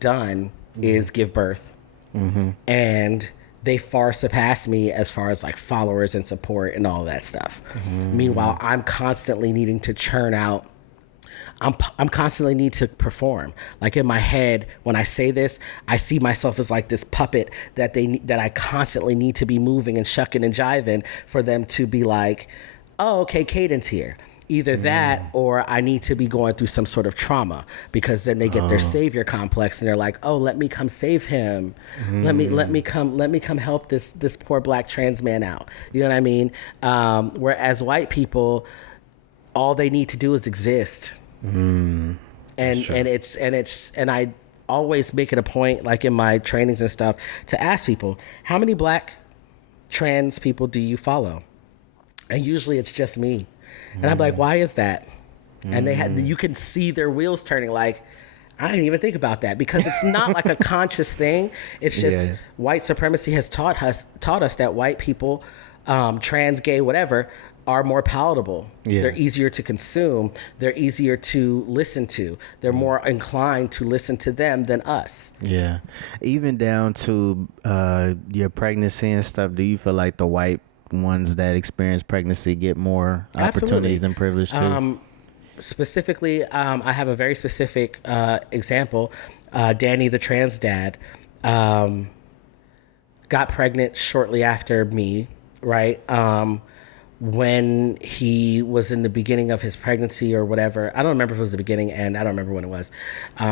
done is give birth. Mm-hmm. And they far surpass me as far as like followers and support and all that stuff. Mm-hmm. Meanwhile, I'm constantly needing to churn out. I'm constantly need to perform. Like, in my head, when I say this, I see myself as like this puppet that I constantly need to be moving and shucking and jiving for them to be like, oh, okay, Kayden's here. Either that, or I need to be going through some sort of trauma, because then they get their savior complex and they're like, oh, let me come save him. Let me come help this poor black trans man out. You know what I mean? Whereas white people, all they need to do is exist. And I always make it a point, like in my trainings and stuff, to ask people, how many black trans people do you follow? And usually it's just me. And I'm like, why is that? And you can see their wheels turning, like, I didn't even think about that, because it's not like a conscious thing. It's just white supremacy has taught us that white people, trans, gay, whatever, are more palatable. Yeah. They're easier to consume. They're easier to listen to. They're more inclined to listen to them than us. Yeah. Even down to your pregnancy and stuff, do you feel like the white ones that experience pregnancy get more opportunities and privilege too? Specifically, I have a very specific example. Danny, the trans dad, got pregnant shortly after me, right? When he was in the beginning of his pregnancy or whatever. I don't remember if it was the beginning, and I don't remember when it was.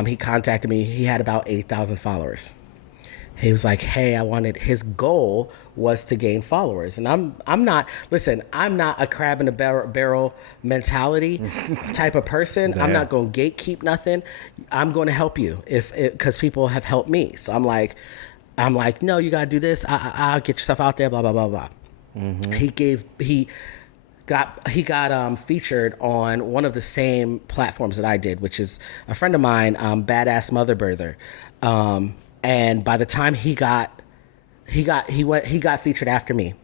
He contacted me. He had about 8,000 followers. He was like, hey, his goal was to gain followers. And I'm not a crab in a barrel mentality type of person. Yeah. I'm not going to gatekeep nothing. I'm going to help you because people have helped me. So I'm like, no, you got to do this. I'll get yourself out there, blah, blah, blah, blah. Mm-hmm. He got featured on one of the same platforms that I did, which is a friend of mine, Badass Mother Birther. And by the time he got featured after me.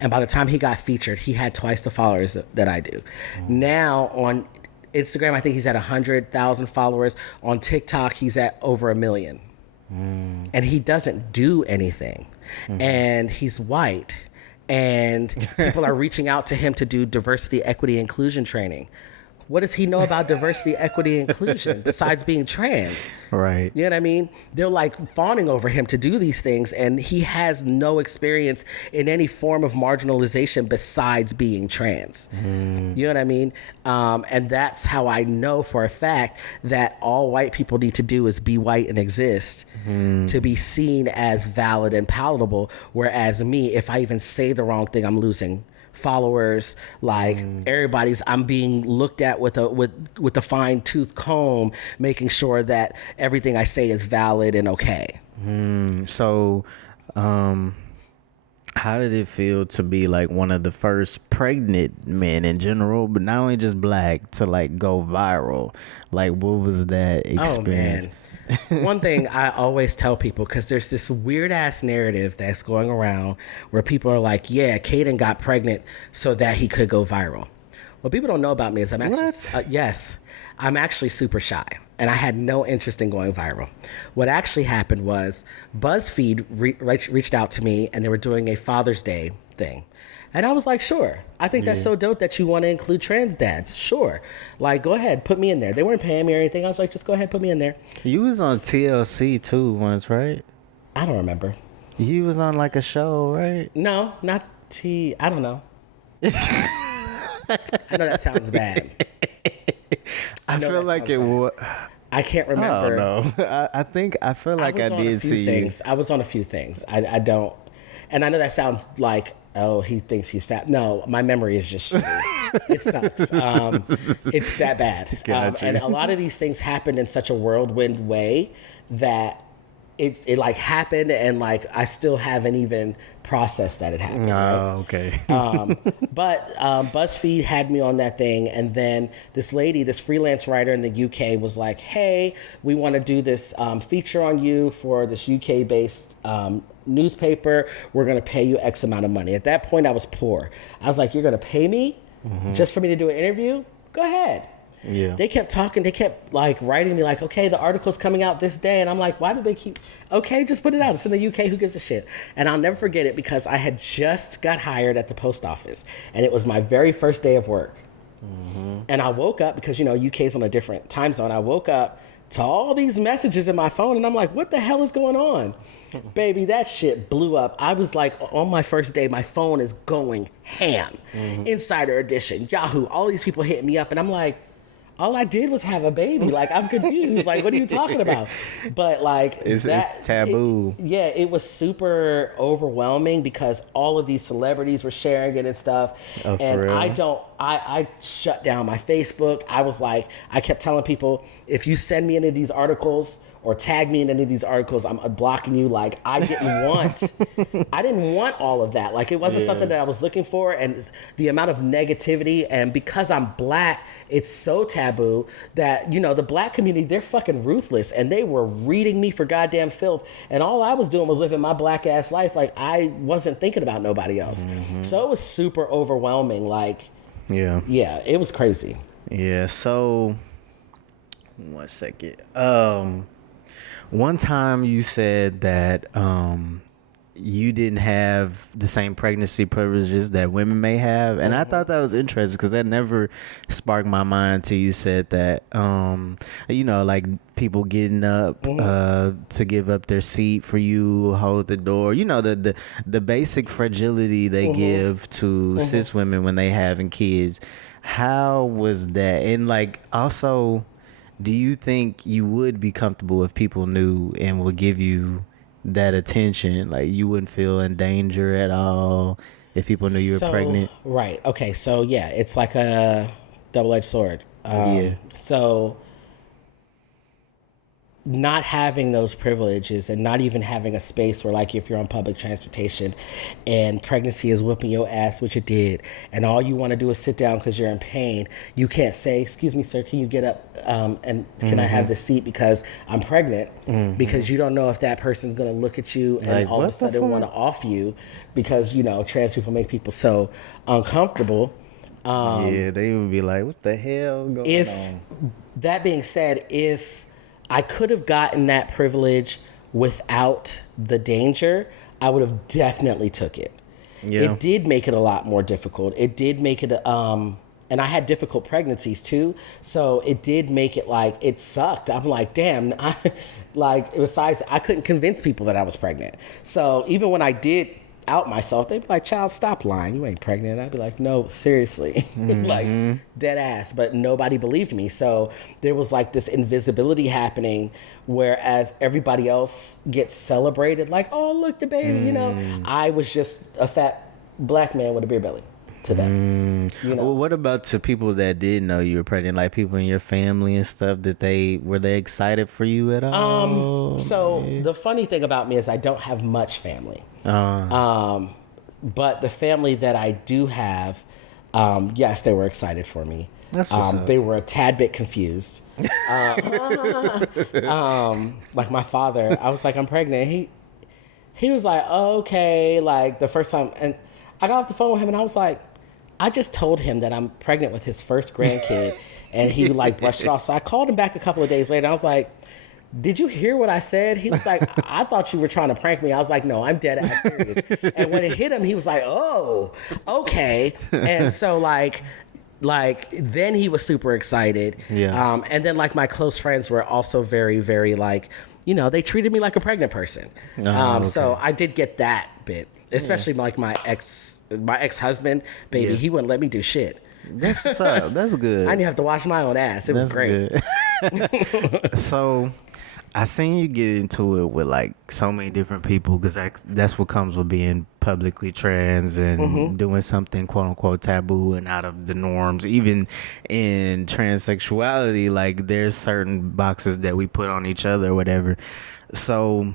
And by the time he got featured, he had twice the followers that I do. Now on Instagram, I think he's at 100,000 followers. On TikTok, he's at over 1 million. And he doesn't do anything. And he's white. And people are reaching out to him to do diversity, equity, inclusion training. What does he know about diversity, equity, inclusion besides being trans? Right. You know what I mean? They're like fawning over him to do these things, and he has no experience in any form of marginalization besides being trans. You know what I mean? And that's how I know for a fact that all white people need to do is be white and exist to be seen as valid and palatable. Whereas me, if I even say the wrong thing, I'm losing followers. Like I'm being looked at with a fine tooth comb, making sure that everything I say is valid and okay. So how did it feel to be like one of the first pregnant men in general, but not only just black, to like go viral? Like, what was that experience? Oh One thing I always tell people, because there's this weird ass narrative that's going around where people are like, yeah, Kayden got pregnant so that he could go viral. What people don't know about me is I'm actually, I'm actually super shy, and I had no interest in going viral. What actually happened was BuzzFeed reached out to me, and they were doing a Father's Day thing. And I was like, sure. I think that's so dope that you want to include trans dads. Sure. Like, go ahead, put me in there. They weren't paying me or anything. I was like, just go ahead, put me in there. You was on TLC too once, right? I don't remember. You was on like a show, right? No, not I don't know. I know that sounds bad. I feel like it was. I can't remember. I feel like I did see things. I was on a few things. I don't, and I know that sounds like, oh, he thinks he's fat. No, my memory is just shitty. It sucks. It's that bad. And a lot of these things happened in such a whirlwind way that it like happened, and like I still haven't even processed that it happened. Oh, okay. But BuzzFeed had me on that thing, and then this lady, this freelance writer in the UK, was like, "Hey, we want to do this feature on you for this UK-based newspaper. We're going to pay you X amount of money." At that point, I was poor. I was like, "You're going to pay me just for me to do an interview? Go ahead." Yeah. They kept talking. They kept like writing me like, okay, the article's coming out this day. And I'm like, why do they keep, okay, just put it out. It's in the UK. Who gives a shit? And I'll never forget it because I had just got hired at the post office, and it was my very first day of work. And I woke up because, UK's on a different time zone. I woke up to all these messages in my phone, and I'm like, what the hell is going on? Baby, that shit blew up. I was like, on my first day, my phone is going ham. Insider Edition, Yahoo, all these people hitting me up, and I'm like, all I did was have a baby. Like, I'm confused. Like, what are you talking about? But like, it's taboo. It was super overwhelming because all of these celebrities were sharing it and stuff. Oh, and for real? I shut down my Facebook. I was like, I kept telling people, if you send me any of these articles or tag me in any of these articles, I'm blocking you. Like, I didn't want all of that. Like, it wasn't something that I was looking for. And the amount of negativity, and because I'm black, it's so taboo that, the black community, they're fucking ruthless, and they were reading me for goddamn filth. And all I was doing was living my black ass life. Like, I wasn't thinking about nobody else. So it was super overwhelming. Like, yeah, it was crazy. Yeah. So 1 second. One time you said that you didn't have the same pregnancy privileges that women may have, and I thought that was interesting because that never sparked my mind till you said that. Like people getting up to give up their seat for you, hold the door. The basic fragility they give to cis women when they having kids. How was that? And like also, do you think you would be comfortable if people knew and would give you that attention? Like, you wouldn't feel in danger at all if people knew you were pregnant? Right. Okay. So yeah, it's like a double-edged sword. So not having those privileges and not even having a space where, like, if you're on public transportation and pregnancy is whooping your ass, which it did, and all you want to do is sit down because you're in pain, you can't say, excuse me, sir, can you get up and can I have the seat because I'm pregnant? Because you don't know if that person's going to look at you and like, all of a sudden want to off you because, trans people make people so uncomfortable. They would be like, what the hell going on? That being said, if I could have gotten that privilege without the danger, I would have definitely took it. Yeah. It did make it a lot more difficult. It did make it, and I had difficult pregnancies too. So it did make it like, it sucked. I'm like, damn, besides, I couldn't convince people that I was pregnant. So even when I did out myself, they'd be like, child, stop lying, you ain't pregnant. I'd be like, no, seriously. Like, dead ass. But nobody believed me. So there was like this invisibility happening, whereas everybody else gets celebrated like, oh, look, the baby. I was just a fat black man with a beer belly to them. Well, what about to people that did know you were pregnant, like people in your family and stuff? Were they excited for you at all? The funny thing about me is I don't have much family. But the family that I do have, Yes, they were excited for me. That's what's up. They were a tad bit confused. Like my father, I was like, I'm pregnant. He was like, oh, okay. Like the first time, and I got off the phone with him, and I was like, I just told him that I'm pregnant with his first grandkid, and he like brushed it off. So I called him back a couple of days later, and I was like, did you hear what I said? He was like, I thought you were trying to prank me. I was like, no, I'm dead ass serious. And when it hit him, he was like, oh, okay. And so like then he was super excited. Yeah. And then like my close friends were also very, very like, you know, they treated me like a pregnant person. Okay. So I did get that bit, especially like my ex-husband, baby, Yeah. he wouldn't let me do shit. That's what's up. That's good. I didn't have to wash my own ass. It was great. Good. So I seen you get into it with like so many different people because that's what comes with being publicly trans and doing something quote unquote taboo and out of the norms. Even in transsexuality, like there's certain boxes that we put on each other or whatever. So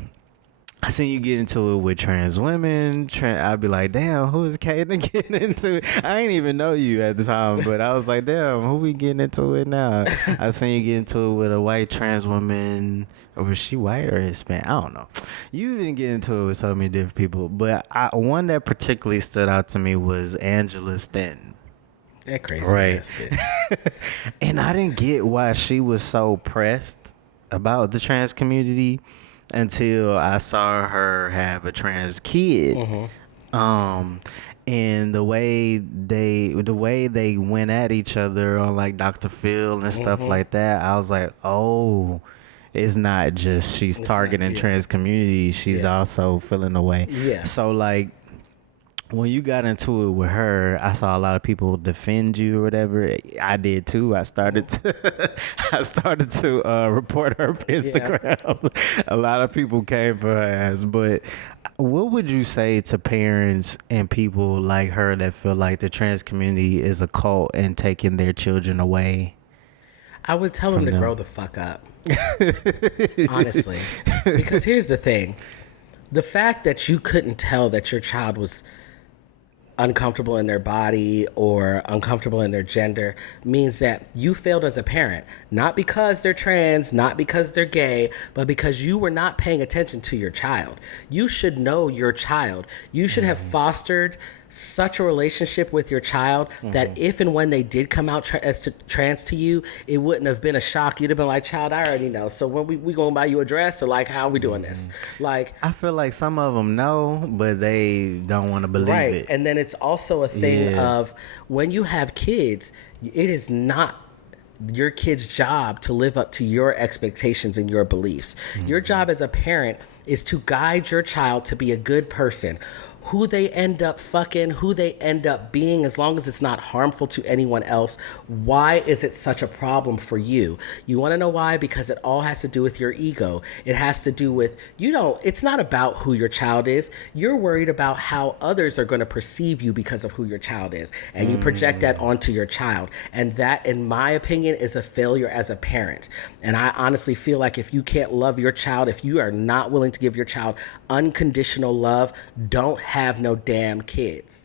I seen you get into it with trans women. I'd be like, damn, who is Kayden getting into it? I ain't even know you at the time, but I was like, damn, who we getting into it now? I seen you get into it with a white trans woman. Or was she white or Hispanic? I don't know. You didn't get into it with so many different people, but one that particularly stood out to me was Angela Stanton. That crazy Right. ass kid. And I didn't get why she was so pressed about the trans community until I saw her have a trans kid. And the way they went at each other on like Dr. Phil and stuff like that, I was like, oh, it's not just she's targeting trans community, she's also feeling away. Yeah. So like when you got into it with her, I saw a lot of people defend you or whatever. I did too. I started to report her Instagram. A lot of people came for her ass. But what would you say to parents and people like her that feel like the trans community is a cult and taking their children away? I would tell them to grow the fuck up. Honestly. Because here's the thing. The fact that you couldn't tell that your child was uncomfortable in their body or uncomfortable in their gender means that you failed as a parent, not because they're trans, not because they're gay, but because you were not paying attention to your child. You should know your child. You should have fostered such a relationship with your child that if and when they did come out trans to you, it wouldn't have been a shock. You'd have been like, child, I already know. So when we gonna buy you a dress, or like, how are we doing this? Like, I feel like some of them know, but they don't want to believe it. And then it's also a thing of when you have kids, it is not your kid's job to live up to your expectations and your beliefs. Your job as a parent is to guide your child to be a good person. Who they end up fucking, who they end up being, as long as it's not harmful to anyone else. Why is it such a problem for you? You want to know why? Because it all has to do with your ego. It has to do with, it's not about who your child is. You're worried about how others are going to perceive you because of who your child is. And you project that onto your child. And that, in my opinion, is a failure as a parent. And I honestly feel like if you can't love your child, if you are not willing to give your child unconditional love, don't have no damn kids.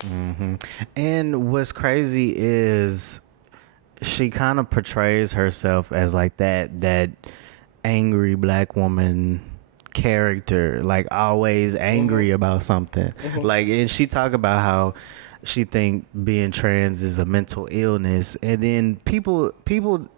And what's crazy is she kind of portrays herself as like that angry black woman character, like always angry about something. Like, and she talk about how she think being trans is a mental illness, and then people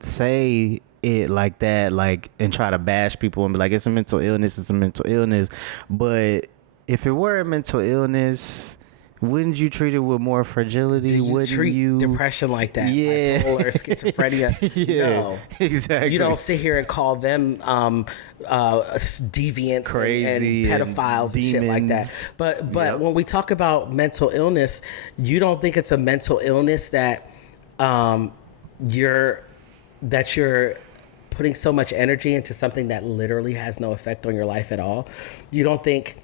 say it like that, like, and try to bash people and be like, it's a mental illness. But if it were a mental illness, wouldn't you treat it with more fragility? Wouldn't you treat depression like that? Yeah. Bipolar, schizophrenia? No. Exactly. You don't sit here and call them deviants, crazy, and pedophiles and shit like that. But when we talk about mental illness, you don't think it's a mental illness that you're putting so much energy into something that literally has no effect on your life at all. You don't think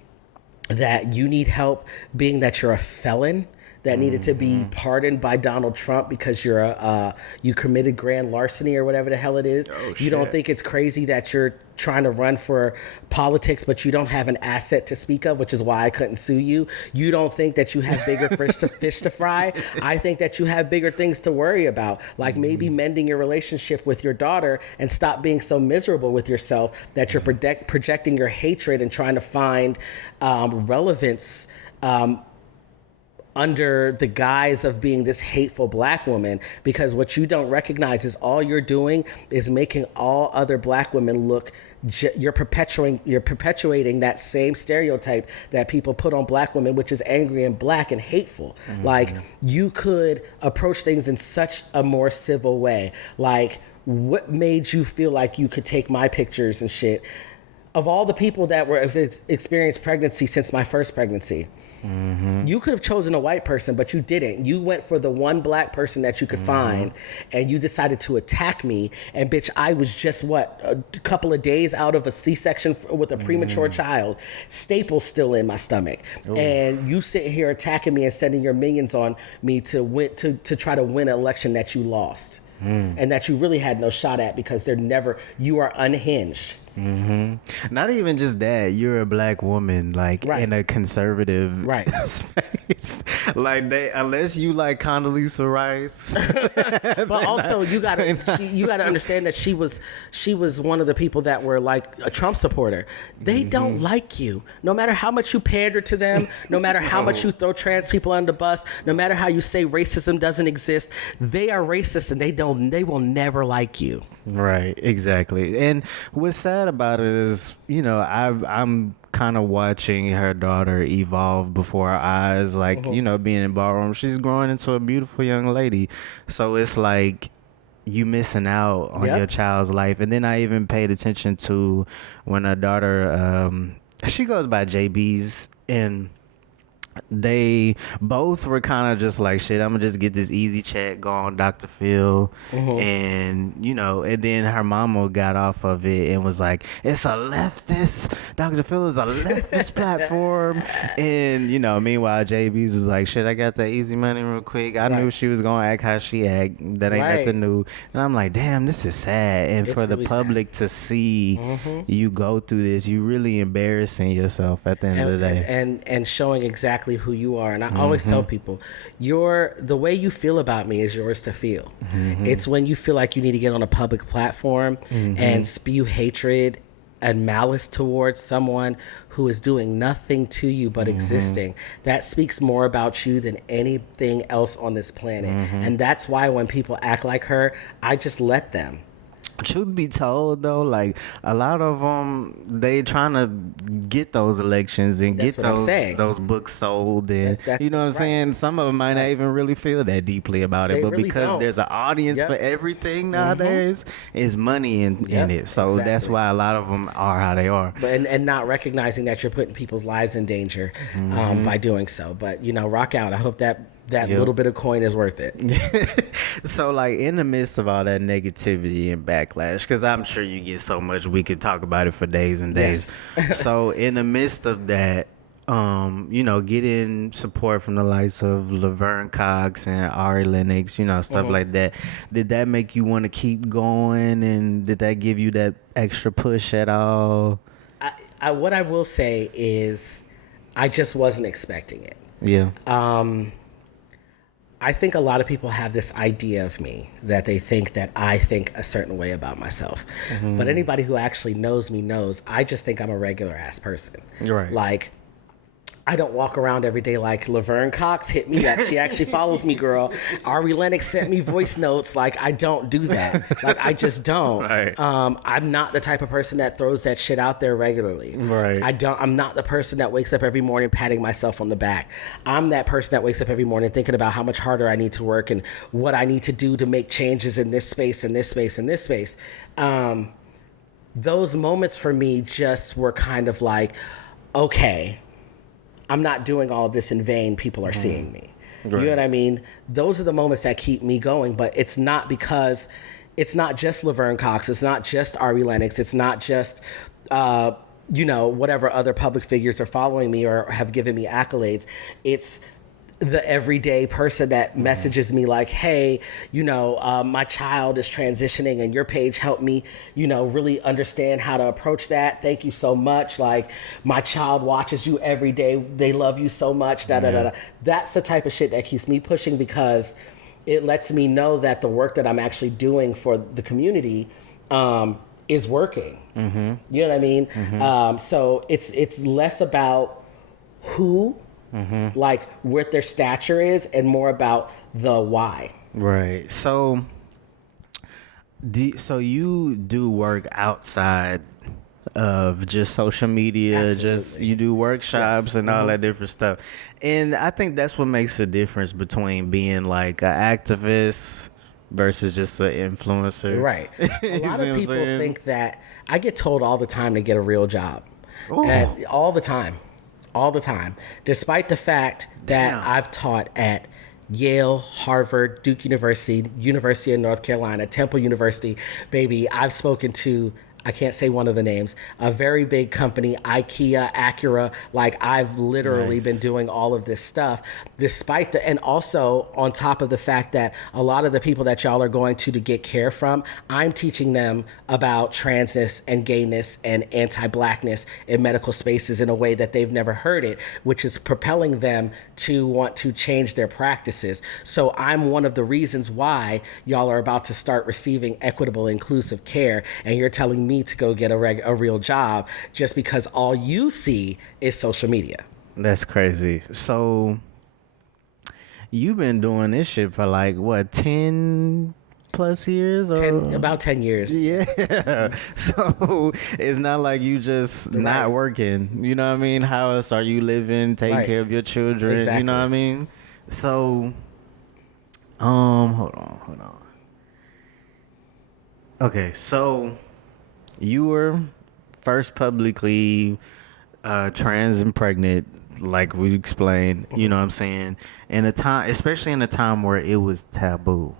that you need help being that you're a felon, that needed to be pardoned by Donald Trump because you committed grand larceny or whatever the hell it is. You don't think it's crazy that you're trying to run for politics, but you don't have an asset to speak of, which is why I couldn't sue you. You don't think that you have bigger fish to fry. I think that you have bigger things to worry about, like maybe mending your relationship with your daughter and stop being so miserable with yourself that you're projecting your hatred and trying to find relevance under the guise of being this hateful black woman, because what you don't recognize is all you're doing is making all other black women look, you're perpetuating that same stereotype that people put on black women, which is angry and black and hateful. Like, you could approach things in such a more civil way. Like, what made you feel like you could take my pictures and shit? Of all the people that have experienced pregnancy since my first pregnancy, you could have chosen a white person, but you didn't. You went for the one black person that you could find, and you decided to attack me. And bitch, I was just a couple of days out of a C-section with a premature child, staples still in my stomach. Ooh. And you sitting here attacking me and sending your minions on me to try to win an election that you lost. And that you really had no shot at because you are unhinged. Not even just that, you're a black woman, like in a conservative space. Like, unless you like Condoleezza Rice. But also you gotta understand that she was one of the people that were like a Trump supporter. They don't like you, no matter how much you pander to them, no matter how much you throw trans people under the bus, no matter how you say racism doesn't exist. They are racist, and they will never like you. Right, exactly. And what's sad about it is, I'm kind of watching her daughter evolve before our eyes, like, being in Ballroom. She's growing into a beautiful young lady. So it's like you missing out on your child's life. And then I even paid attention to when her daughter, she goes by JB's, and they both were kind of just like, shit, I'm gonna just get this easy check, go on Dr. Phil. And and then her mama got off of it and was like, it's a leftist, Dr. Phil is a leftist platform. And meanwhile JB's was like, shit, I got that easy money real quick. I knew she was gonna act how she act. That ain't nothing new. And I'm like, damn, this is sad. And it's for really the public to see you go through this, you really embarrassing yourself at the end of the day. And showing exactly who you are. And I always tell people, the way you feel about me is yours to feel. It's when you feel like you need to get on a public platform and spew hatred and malice towards someone who is doing nothing to you but existing. That speaks more about you than anything else on this planet. And that's why when people act like her, I just let them. Truth be told, though, like, a lot of them, they trying to get those elections and get those books sold, and that's you know what I'm saying. Some of them might not even really feel that deeply about it, but really because there's an audience for everything nowadays, is money in it. So that's why a lot of them are how they are. But and not recognizing that you're putting people's lives in danger by doing so. But rock out. I hope that little bit of coin is worth it. So, like, in the midst of all that negativity and backlash, because I'm sure you get so much, we could talk about it for days and days. So in the midst of that, getting support from the likes of Laverne Cox and Ari Lennox, stuff like that, did that make you want to keep going, and did that give you that extra push at all? What I will say is I just wasn't expecting it. Yeah. I think a lot of people have this idea of me that they think that I think a certain way about myself. But anybody who actually knows me knows I just think I'm a regular ass person. Right. Like, I don't walk around every day like Laverne Cox hit me up. She actually follows me, girl. Ari Lennox sent me voice notes. Like, I don't do that. Like, I just don't. Right. I'm not the type of person that throws that shit out there regularly. Right. I'm not the person that wakes up every morning patting myself on the back. I'm that person that wakes up every morning thinking about how much harder I need to work and what I need to do to make changes in this space, in this space, in this space. Those moments for me just were kind of like, okay, I'm not doing all of this in vain. People are seeing me. Right. You know what I mean? Those are the moments that keep me going, but it's not because it's not just Laverne Cox. It's not just Ari Lennox. It's not just, whatever other public figures are following me or have given me accolades. It's the everyday person that messages me like, hey, my child is transitioning and your page helped me, really understand how to approach that. Thank you so much. Like, my child watches you every day. They love you so much. That's the type of shit that keeps me pushing, because it lets me know that the work that I'm actually doing for the community is working. You know what I mean? So it's less about who, like what their stature is, and more about the why. Right. So you do work outside of just social media. Absolutely. Just you do workshops and all that different stuff, and I think that's what makes the difference between being like an activist versus just an influencer. Right. A lot see what of I'm people saying? think that I get told all the time to get a real job. Ooh. And all the time, despite the fact that Damn. I've taught at Yale, Harvard, Duke University, University of North Carolina, Temple University. Baby, I've spoken to, I can't say one of the names, a very big company, IKEA, Acura. Like, I've literally been doing all of this stuff, despite and also on top of the fact that a lot of the people that y'all are going to get care from, I'm teaching them about transness and gayness and anti-blackness in medical spaces in a way that they've never heard it, which is propelling them to want to change their practices. So I'm one of the reasons why y'all are about to start receiving equitable, inclusive care, and you're telling me to go get a real job just because all you see is social media. That's crazy. So you've been doing this shit for like what, 10 plus years? Or? About 10 years. Yeah. So it's not like you just not working. You know what I mean? How else are you living, taking care of your children? Exactly. You know what I mean? So hold on. Okay, so you were first publicly trans and pregnant, like we explained, you know what I'm saying, in a time, especially in a time where it was taboo.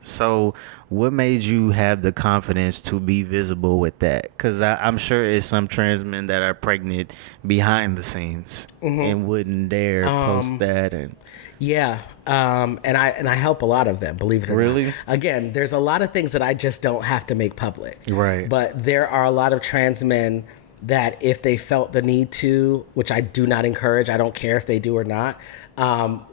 So what made you have the confidence to be visible with that? Because I'm sure it's some trans men that are pregnant behind the scenes and wouldn't dare post that. And and I help a lot of them, believe it or Really? not. Again, there's a lot of things that I just don't have to make public. Right. But there are a lot of trans men that if they felt the need to, which I do not encourage, I don't care if they do or not,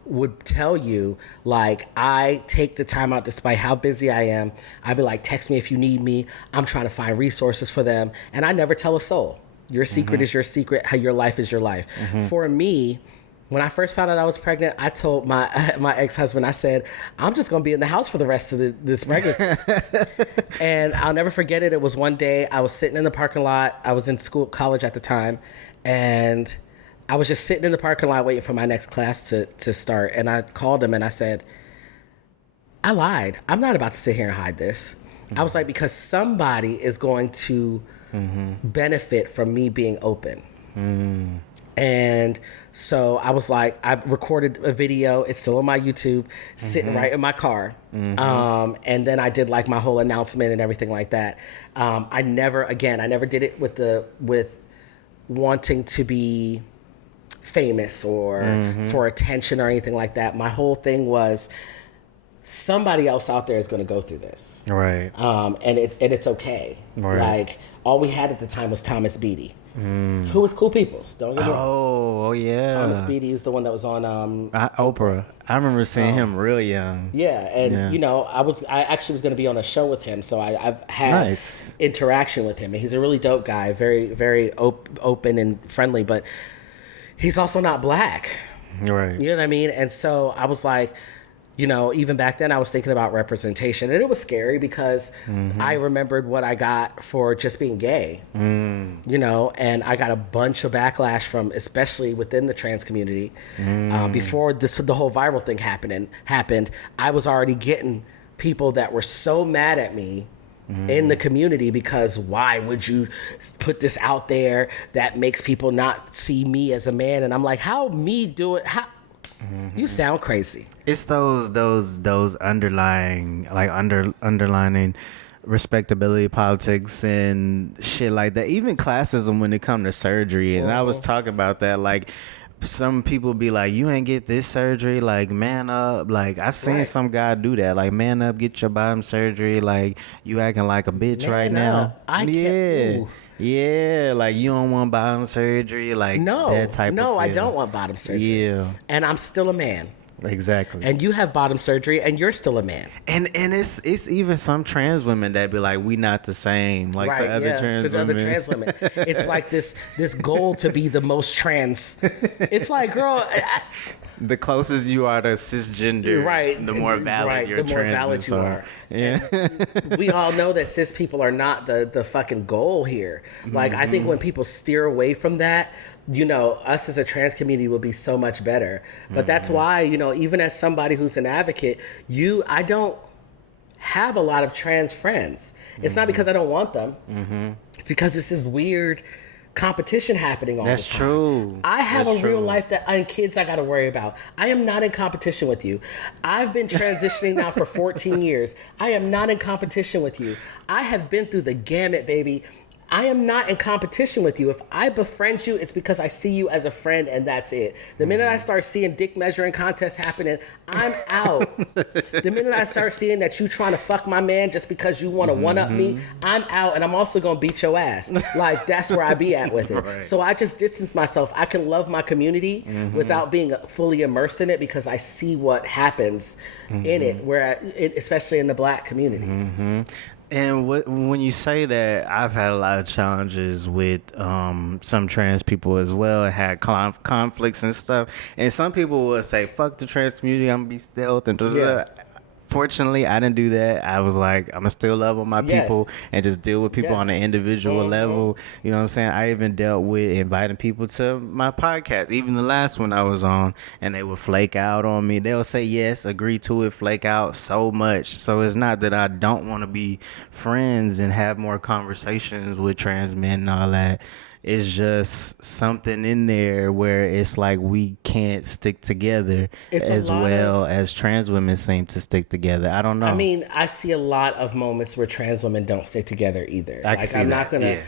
would tell you, like, I take the time out despite how busy I am. I'd be like, text me if you need me. I'm trying to find resources for them. And I never tell a soul. Your secret is your secret. How your life is your life. For me, when I first found out I was pregnant, I told my ex-husband, I said, I'm just going to be in the house for the rest of this pregnancy. And I'll never forget it. It was one day I was sitting in the parking lot. I was in college at the time. And I was just sitting in the parking lot waiting for my next class to start. And I called him and I said, I lied. I'm not about to sit here and hide this. I was like, because somebody is going to benefit from me being open. And so I was like, I recorded a video. It's still on my YouTube, sitting right in my car. And then I did like my whole announcement and everything like that. I never did it with wanting to be famous or for attention or anything like that. My whole thing was, somebody else out there is going to go through this. Right. And it's okay. Right. Like, all we had at the time was Thomas Beatty. Who was Cool Peoples? Don't get me wrong. Oh yeah. Thomas Beatty is the one that was on Oprah. I remember seeing him real young. Yeah, and I actually was going to be on a show with him, so I've had interaction with him, and he's a really dope guy, very very open and friendly, but he's also not black. Right. You know what I mean? And so I was like, even back then I was thinking about representation, and it was scary because I remembered what I got for just being gay, and I got a bunch of backlash from, especially within the trans community. Before the whole viral thing happened, I was already getting people that were so mad at me in the community because why would you put this out there that makes people not see me as a man? And I'm like, how me do it? How? You sound crazy. It's those underlying, like underlining respectability politics and shit like that. Even classism when it comes to surgery. And I was talking about that, like, some people be like, you ain't get this surgery, like, man up. Like, I've seen some guy do that, like, man up, get your bottom surgery, like, you acting like a bitch Man right now. up. I can't. Ooh. Yeah, like, you don't want bottom surgery, like, that type of No, I feel. don't want bottom surgery. Yeah. And I'm still a man. Exactly. And you have bottom surgery and you're still a man. And it's even some trans women that be like, we not the same, like, Right, to other trans to women. other trans women. It's like this goal to be the most trans. It's like, girl, the closest you are to cisgender, right, the more valid right, your the more valid transness you are. are. Yeah. We all know that cis people are not the fucking goal here. Like, I think when people steer away from that, you know, us as a trans community will be so much better. But that's why, you know, even as somebody who's an advocate, I don't have a lot of trans friends. It's not because I don't want them. It's because it's this weird competition happening all the time. That's true. I have That's a real true. life and kids I got to worry about. I am not in competition with you. I've been transitioning now for 14 years. I am not in competition with you. I have been through the gamut, baby. I am not in competition with you. If I befriend you, it's because I see you as a friend and that's it. The minute I start seeing dick measuring contests happening, I'm out. The minute I start seeing that you trying to fuck my man just because you want to one-up me, I'm out, and I'm also going to beat your ass. Like, that's where I be at with it. Right. So I just distance myself. I can love my community without being fully immersed in it because I see what happens in it, especially in the Black community. And when you say that, I've had a lot of challenges with some trans people as well, and had conflicts and stuff. And some people will say, "Fuck the trans community, I'm gonna be stealth," and Fortunately, I didn't do that. I was like, I'm gonna still love on my people and just deal with people on an individual level. You know what I'm saying? I even dealt with inviting people to my podcast. Even the last one I was on, and they would flake out on me. They'll say yes, agree to it, flake out so much. So it's not that I don't want to be friends and have more conversations with trans men and all that. It's just something in there where it's like we can't stick together as well as trans women seem to stick together. I don't know. I mean, I see a lot of moments where trans women don't stick together either. I'm not gonna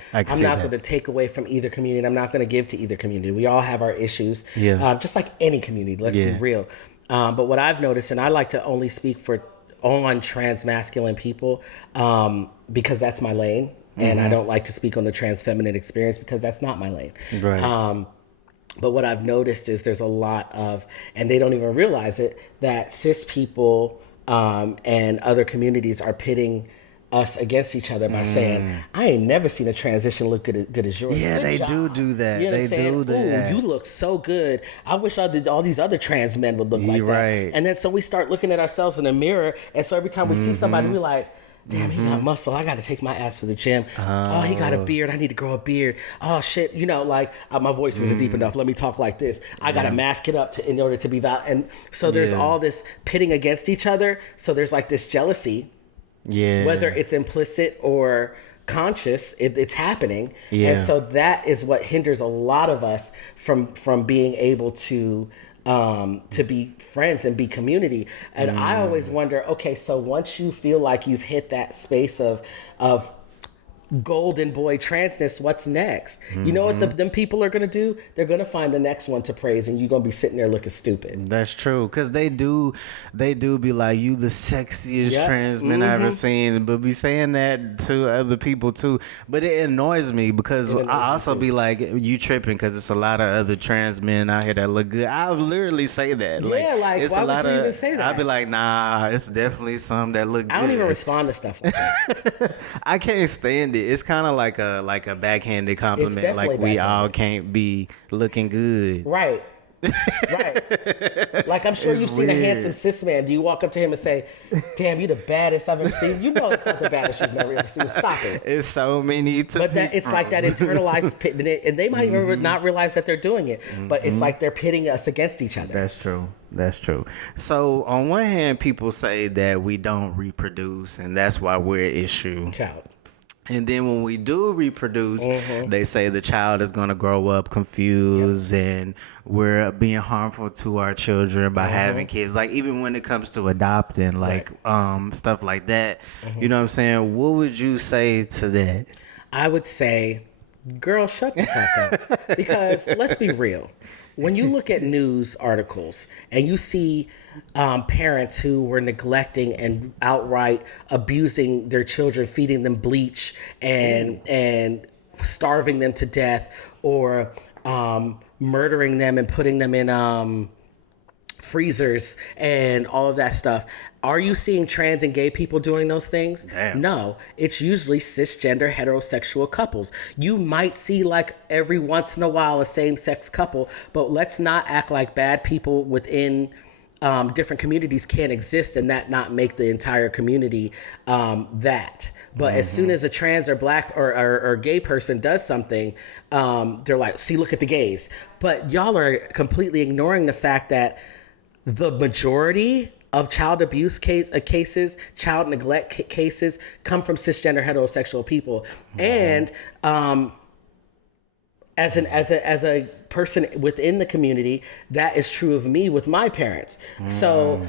take away from either community. I'm not gonna give to either community. We all have our issues, just like any community. Let's be real. But what I've noticed, and I like to only speak on trans masculine people because that's my lane. And I don't like to speak on the trans feminine experience because that's not my lane. Right. But what I've noticed is there's a lot of, and they don't even realize it, that cis people and other communities are pitting us against each other by saying, I ain't never seen a transition look good as yours. Yeah, they do that. You know they do that. Ooh, you look so good. I wish all these other trans men would look like that. And then so we start looking at ourselves in the mirror, and so every time we see somebody, we like, damn, he got muscle. I got to take my ass to the gym. Oh, he got a beard. I need to grow a beard. Oh, shit. You know, like, my voice isn't deep enough. Let me talk like this. I got to mask it up in order to be valid. And so there's all this pitting against each other. So there's like this jealousy. Yeah. Whether it's implicit or conscious, it's happening. Yeah. And so that is what hinders a lot of us from being able to be friends and be community. And I always wonder, okay, so once you feel like you've hit that space of golden boy transness, what's next? You know what them people are gonna do? They're gonna find the next one to praise, and you're gonna be sitting there looking stupid. That's true, because they do be like, you the sexiest trans men I ever seen, but be saying that to other people too. But it annoys me because I also be like, you tripping because it's a lot of other trans men out here that look good. I literally say that. It's why would you even say that? I'll be like, nah, it's definitely some that look good. I don't even respond to stuff like that. I can't stand it. It's kind of like a backhanded compliment. Like, we all can't be looking good. Right. Right. Like, I'm sure you've seen a handsome cis man. Do you walk up to him and say, damn, you the baddest I've ever seen? You know it's not the baddest you've never ever seen. Stop it. It's so many to But it's like that internalized pit, and they might even not realize that they're doing it, but it's like they're pitting us against each other. That's true. So on one hand, people say that we don't reproduce, and that's why we're an issue. Child. And then when we do reproduce, they say the child is going to grow up confused and we're being harmful to our children by having kids. Like, even when it comes to adopting, like stuff like that, you know what I'm saying? What would you say to that? I would say, girl, shut the fuck up. Because let's be real. When you look at news articles and you see parents who were neglecting and outright abusing their children, feeding them bleach and starving them to death, or murdering them and putting them in freezers and all of that stuff. Are you seeing trans and gay people doing those things? Damn. No, it's usually cisgender heterosexual couples. You might see like every once in a while a same-sex couple, but let's not act like bad people within different communities can't exist and that not make the entire community that. But as soon as a trans or black or gay person does something, they're like, see, look at the gays. But y'all are completely ignoring the fact that the majority of child abuse cases, child neglect cases, come from cisgender heterosexual people. And as a person within the community, that is true of me with my parents. So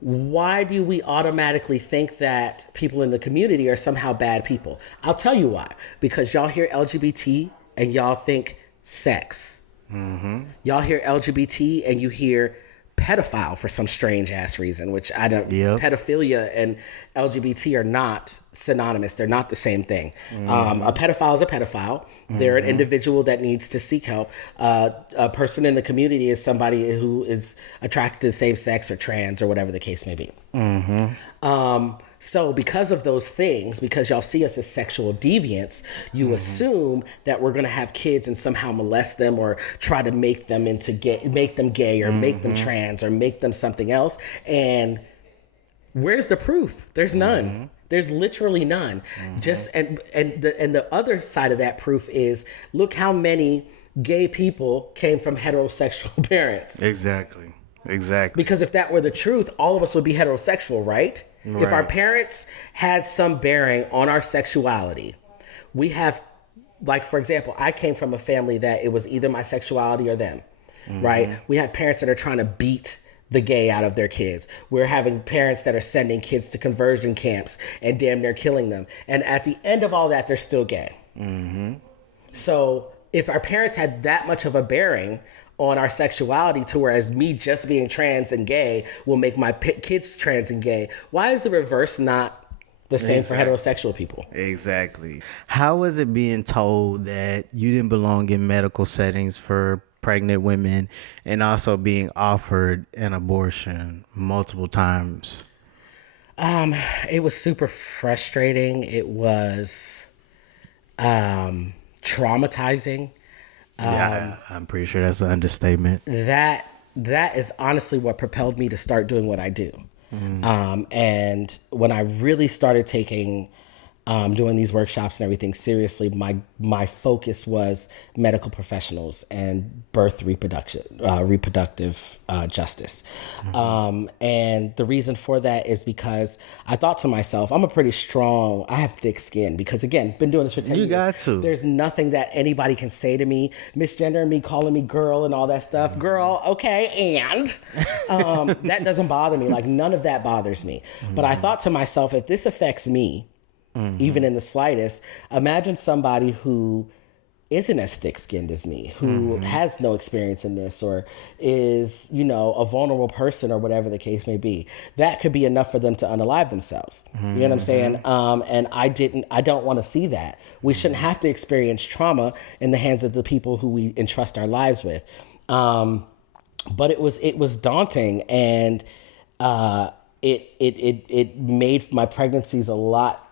why do we automatically think that people in the community are somehow bad people? I'll tell you why. Because y'all hear LGBT and y'all think sex. Y'all hear LGBT and you hear pedophile for some strange ass reason, which I don't. Yep. Pedophilia and LGBT are not synonymous. They're not the same thing. A pedophile is a pedophile. They're an individual that needs to seek help. A person in the community is somebody who is attracted to same sex or trans or whatever the case may be. So because of those things, because y'all see us as sexual deviants, you assume that we're going to have kids and somehow molest them or try to make them make them gay or make them trans or make them something else. And where's the proof? There's none. There's literally none. Just and the other side of that proof is, look how many gay people came from heterosexual parents. Exactly. Because if that were the truth, all of us would be heterosexual, right? If our parents had some bearing on our sexuality, we have, like, for example, I came from a family that it was either my sexuality or them, right? We have parents that are trying to beat the gay out of their kids. We're having parents that are sending kids to conversion camps and damn near killing them. And at the end of all that, they're still gay. So if our parents had that much of a bearing on our sexuality to whereas me just being trans and gay will make my kids trans and gay, why is the reverse not the same for heterosexual people? Exactly. How was it being told that you didn't belong in medical settings for pregnant women and also being offered an abortion multiple times? It was super frustrating. It was traumatizing. Yeah, I'm pretty sure that's an understatement. That is honestly what propelled me to start doing what I do. And when I really started taking doing these workshops and everything seriously, my focus was medical professionals and reproductive justice. And the reason for that is because I thought to myself, I have thick skin because, again, been doing this for 10 years. You got to. There's nothing that anybody can say to me, misgendering me, calling me girl and all that stuff. Girl, okay, and that doesn't bother me. Like, none of that bothers me. But I thought to myself, if this affects me, even in the slightest, imagine somebody who isn't as thick-skinned as me, who has no experience in this or is, a vulnerable person or whatever the case may be. That could be enough for them to unalive themselves. You know what I'm saying? And I don't want to see that. We shouldn't have to experience trauma in the hands of the people who we entrust our lives with. But it was daunting, and it made my pregnancies a lot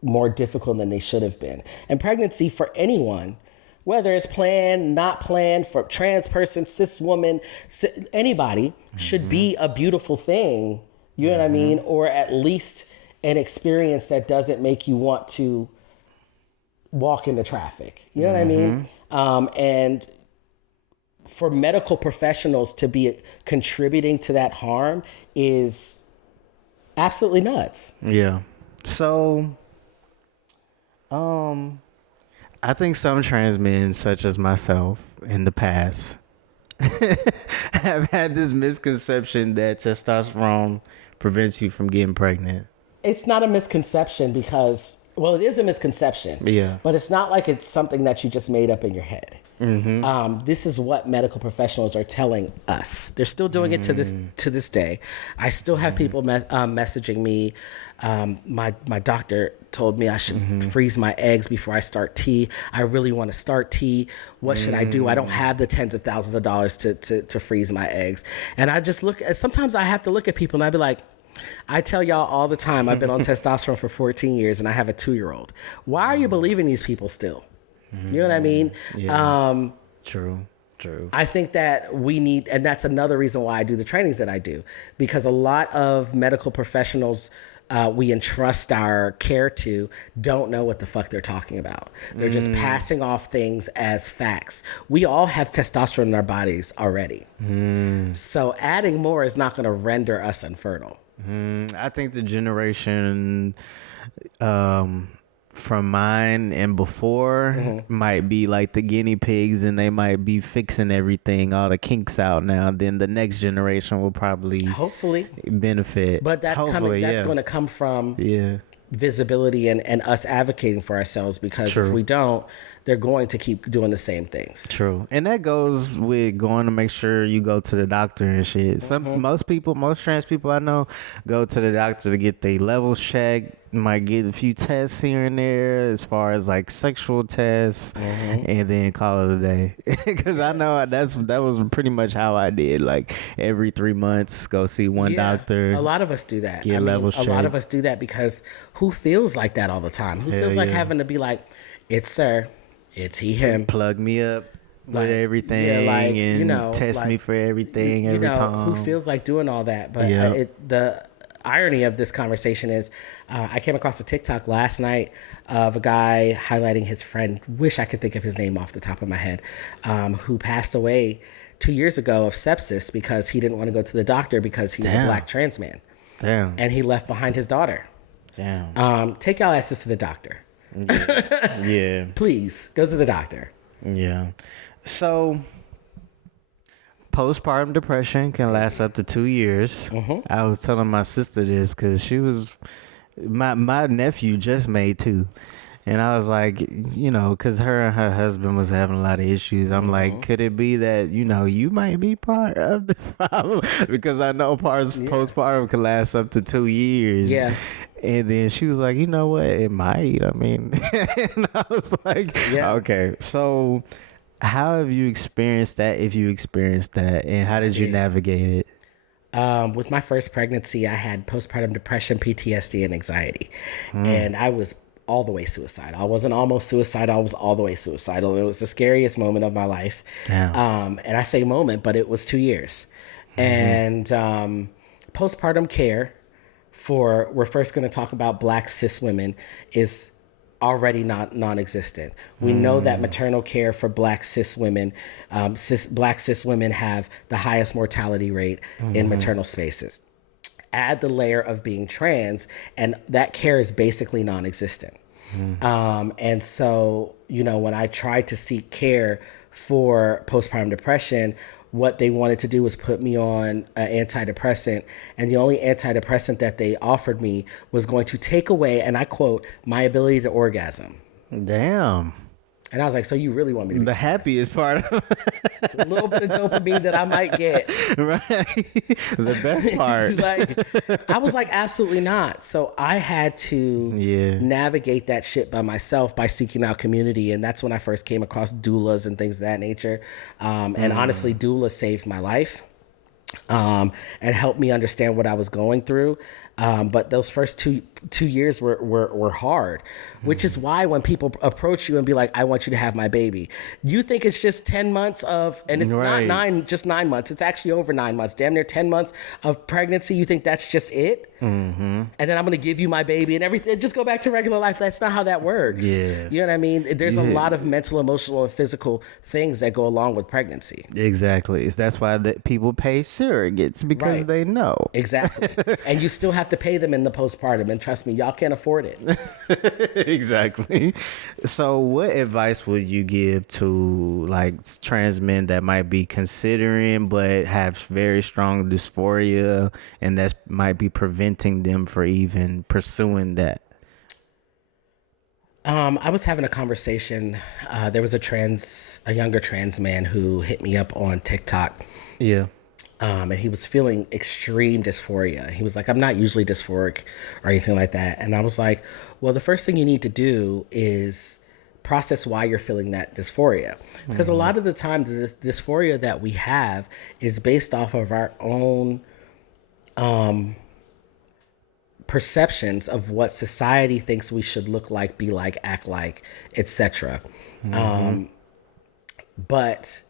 more difficult than they should have been. And pregnancy for anyone, whether it's planned, not planned, for trans person, cis woman, anybody, should be a beautiful thing. You know what I mean? Or at least an experience that doesn't make you want to walk into traffic. You know what I mean? And for medical professionals to be contributing to that harm is absolutely nuts. Yeah. So I think some trans men, such as myself in the past, have had this misconception that testosterone prevents you from getting pregnant. It's not a misconception because Well, it is a misconception. Yeah. But it's not like it's something that you just made up in your head. This is what medical professionals are telling us. They're still doing it to this day. I still have people messaging me. My doctor told me I should freeze my eggs before I start tea. I really want to start tea. What should I do? I don't have the tens of thousands of dollars to freeze my eggs. And I just sometimes I have to look at people and I'd be like, I tell y'all all the time, I've been on testosterone for 14 years and I have a 2-year-old. Why are you believing these people still? You know what I mean? Yeah. True. I think that we need, and that's another reason why I do the trainings that I do, because a lot of medical professionals we entrust our care to don't know what the fuck they're talking about. They're just passing off things as facts. We all have testosterone in our bodies already. So adding more is not going to render us infertile. I think the generation from mine and before might be like the guinea pigs, and they might be fixing everything, all the kinks out now. Then the next generation will probably hopefully benefit. But that's coming. That's going to come from visibility and us advocating for ourselves, because if we don't, they're going to keep doing the same things. True. And that goes with going to make sure you go to the doctor and shit. Most trans people I know go to the doctor to get their levels checked, might get a few tests here and there as far as like sexual tests, and then call it a day. Because I know that was pretty much how I did. Like every 3 months, go see one doctor. A lot of us do that. Get levels checked. A lot of us do that because who feels like that all the time? Who feels like having to be like, it's sir, it's he, him. Plug me up with everything, and test me for everything every time. Who feels like doing all that? But the irony of this conversation is I came across a TikTok last night of a guy highlighting his friend, wish I could think of his name off the top of my head, who passed away 2 years ago of sepsis because he didn't want to go to the doctor because he was a black trans man. Damn. And he left behind his daughter. Damn. Take y'all asses to the doctor. Yeah. Please go to the doctor. Yeah. So postpartum depression can last up to 2 years. I was telling my sister this because she was my nephew just made 2. And I was like, because her and her husband was having a lot of issues. I'm like, could it be that, you might be part of the problem? Because I know postpartum can last up to 2 years. Yeah. And then she was like, you know what? It might. I mean, and I was like, okay. So how have you experienced that, if you experienced that? And how did you navigate it? With my first pregnancy, I had postpartum depression, PTSD, and anxiety. And I was all the way suicidal. I wasn't almost suicidal. I was all the way suicidal. It was the scariest moment of my life. And I say moment, but it was 2 years. And postpartum care we're first going to talk about black cis women, is already non-existent. We know that maternal care for black cis women, black cis women have the highest mortality rate in maternal spaces. Add the layer of being trans, and that care is basically non-existent. And so, when I tried to seek care for postpartum depression, what they wanted to do was put me on an antidepressant. And the only antidepressant that they offered me was going to take away, and I quote, my ability to orgasm. Damn. And I was like, so you really want me to be the happiest part of a little bit of dopamine that I might get. Right. The best part. I was like, absolutely not. So I had to navigate that shit by myself by seeking out community. And that's when I first came across doulas and things of that nature. And honestly, doulas saved my life. And helped me understand what I was going through. But those first two years were hard, which is why when people approach you and be like, I want you to have my baby, you think it's just 10 months and it's not just 9 months. It's actually over 9 months, damn near 10 months of pregnancy. You think that's just it? And then I'm going to give you my baby and everything. Just go back to regular life. That's not how that works. Yeah. You know what I mean? There's a lot of mental, emotional, and physical things that go along with pregnancy. Exactly. That's why people pay surrogates, because they know. Exactly. And you still have to pay them in the postpartum. And trust me, y'all can't afford it. Exactly. So what advice would you give to like trans men that might be considering but have very strong dysphoria, and that might be preventing them from even pursuing that? I was having a conversation. There was a younger trans man who hit me up on TikTok. Yeah. And he was feeling extreme dysphoria. He was like, I'm not usually dysphoric or anything like that. And I was like, well, the first thing you need to do is process why you're feeling that dysphoria. Because a lot of the time, the dysphoria that we have is based off of our own perceptions of what society thinks we should look like, be like, act like, etc. But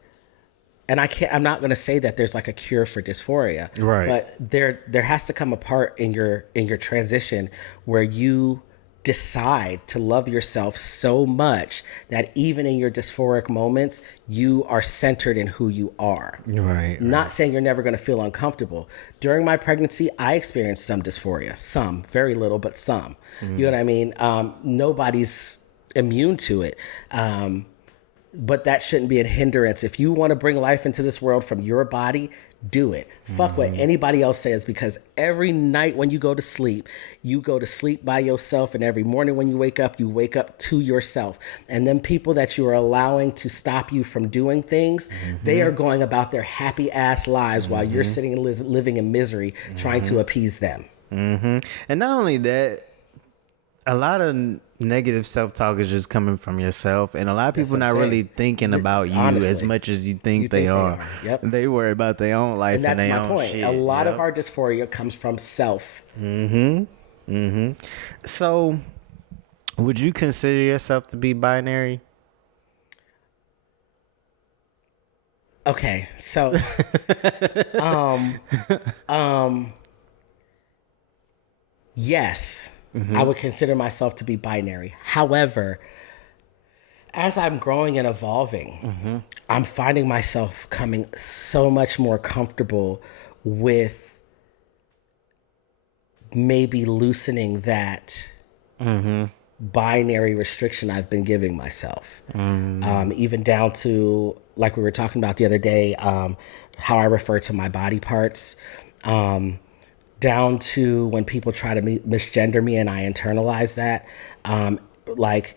I'm not going to say that there's like a cure for dysphoria, Right. but there has to come a part in your transition where you decide to love yourself so much that even in your dysphoric moments, you are centered in who you are. Right. Not saying you're never going to feel uncomfortable. During my pregnancy, I experienced some dysphoria, some, very little, but some. You know what I mean? Nobody's immune to it. But that shouldn't be a hindrance. If you want to bring life into this world from your body, do it. Fuck what anybody else says, because every night when you go to sleep by yourself, and every morning when you wake up to yourself. And then people that you are allowing to stop you from doing things, they are going about their happy ass lives while you're sitting and living in misery, trying to appease them. And not only that, a lot of negative self-talk is just coming from yourself, and a lot of people not really thinking about you Honestly, as much as you think they are. Yep. They worry about their own life, And that's their my own point. shit. A lot of our dysphoria comes from self. So, would you consider yourself to be binary? Okay, so yes, I would consider myself to be binary. However, as I'm growing and evolving, I'm finding myself coming so much more comfortable with maybe loosening that binary restriction I've been giving myself. Even down to, like we were talking about the other day, how I refer to my body parts. Down to when people try to misgender me and I internalize that, like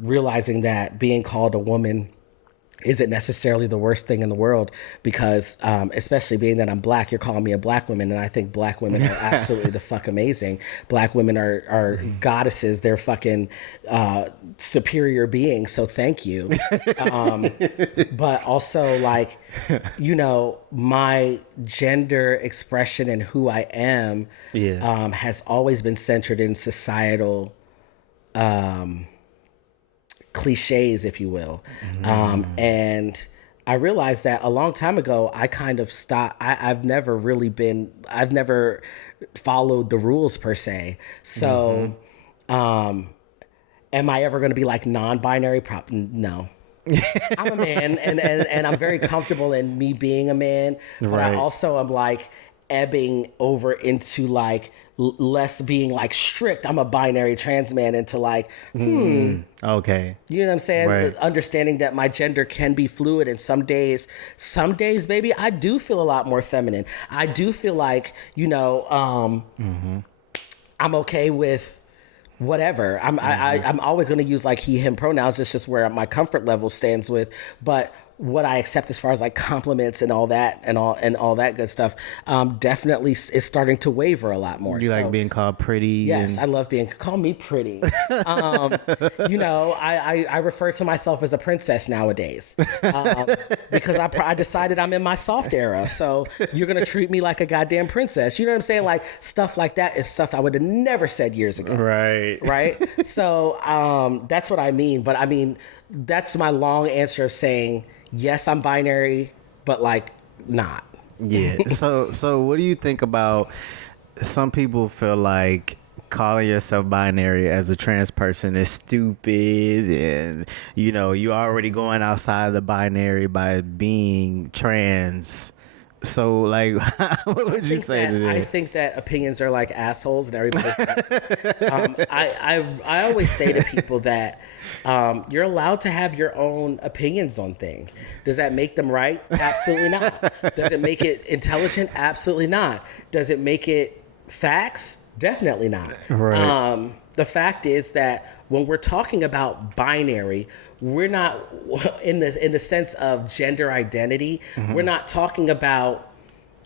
realizing that being called a woman isn't necessarily the worst thing in the world, because especially being that I'm black, you're calling me a black woman, and I think black women are absolutely the fuck amazing. Black women are goddesses. They're fucking superior beings, so thank you. But also, like, you know, my gender expression and who I am has always been centered in societal cliches, if you will. And I realized that a long time ago, I kind of stopped. I've never followed the rules per se. So, am I ever going to be like non-binary? No. I'm a man, and I'm very comfortable in me being a man, but I also am like ebbing over into like less being like strict. I'm a binary trans man into like, Okay. You know what I'm saying? Right. Understanding that my gender can be fluid, and some days, baby, I do feel a lot more feminine. I do feel like, you know, I'm okay with whatever. I'm always going to use like he, him pronouns. It's just where my comfort level stands with. But what I accept as far as like compliments and all that and all that good stuff, definitely is starting to waver a lot more. You like being called pretty? Yes, I love call me pretty. You know, I refer to myself as a princess nowadays, because I decided I'm in my soft era. So you're going to treat me like a goddamn princess. You know what I'm saying? Like stuff like that is stuff I would have never said years ago. Right. So that's what I mean. But I mean, that's my long answer of saying, yes, I'm binary, but like not. Yeah. So what do you think about, some people feel like calling yourself binary as a trans person is stupid, and you know, you already going outside the binary by being trans. So like, what would you say to that? I think that opinions are like assholes, and everybody I always say to people that you're allowed to have your own opinions on things. Does that make them right? Absolutely not. Does it make it intelligent? Absolutely not. Does it make it facts? Definitely not. Right. The fact is that when we're talking about binary, we're not in the sense of gender identity. We're not talking about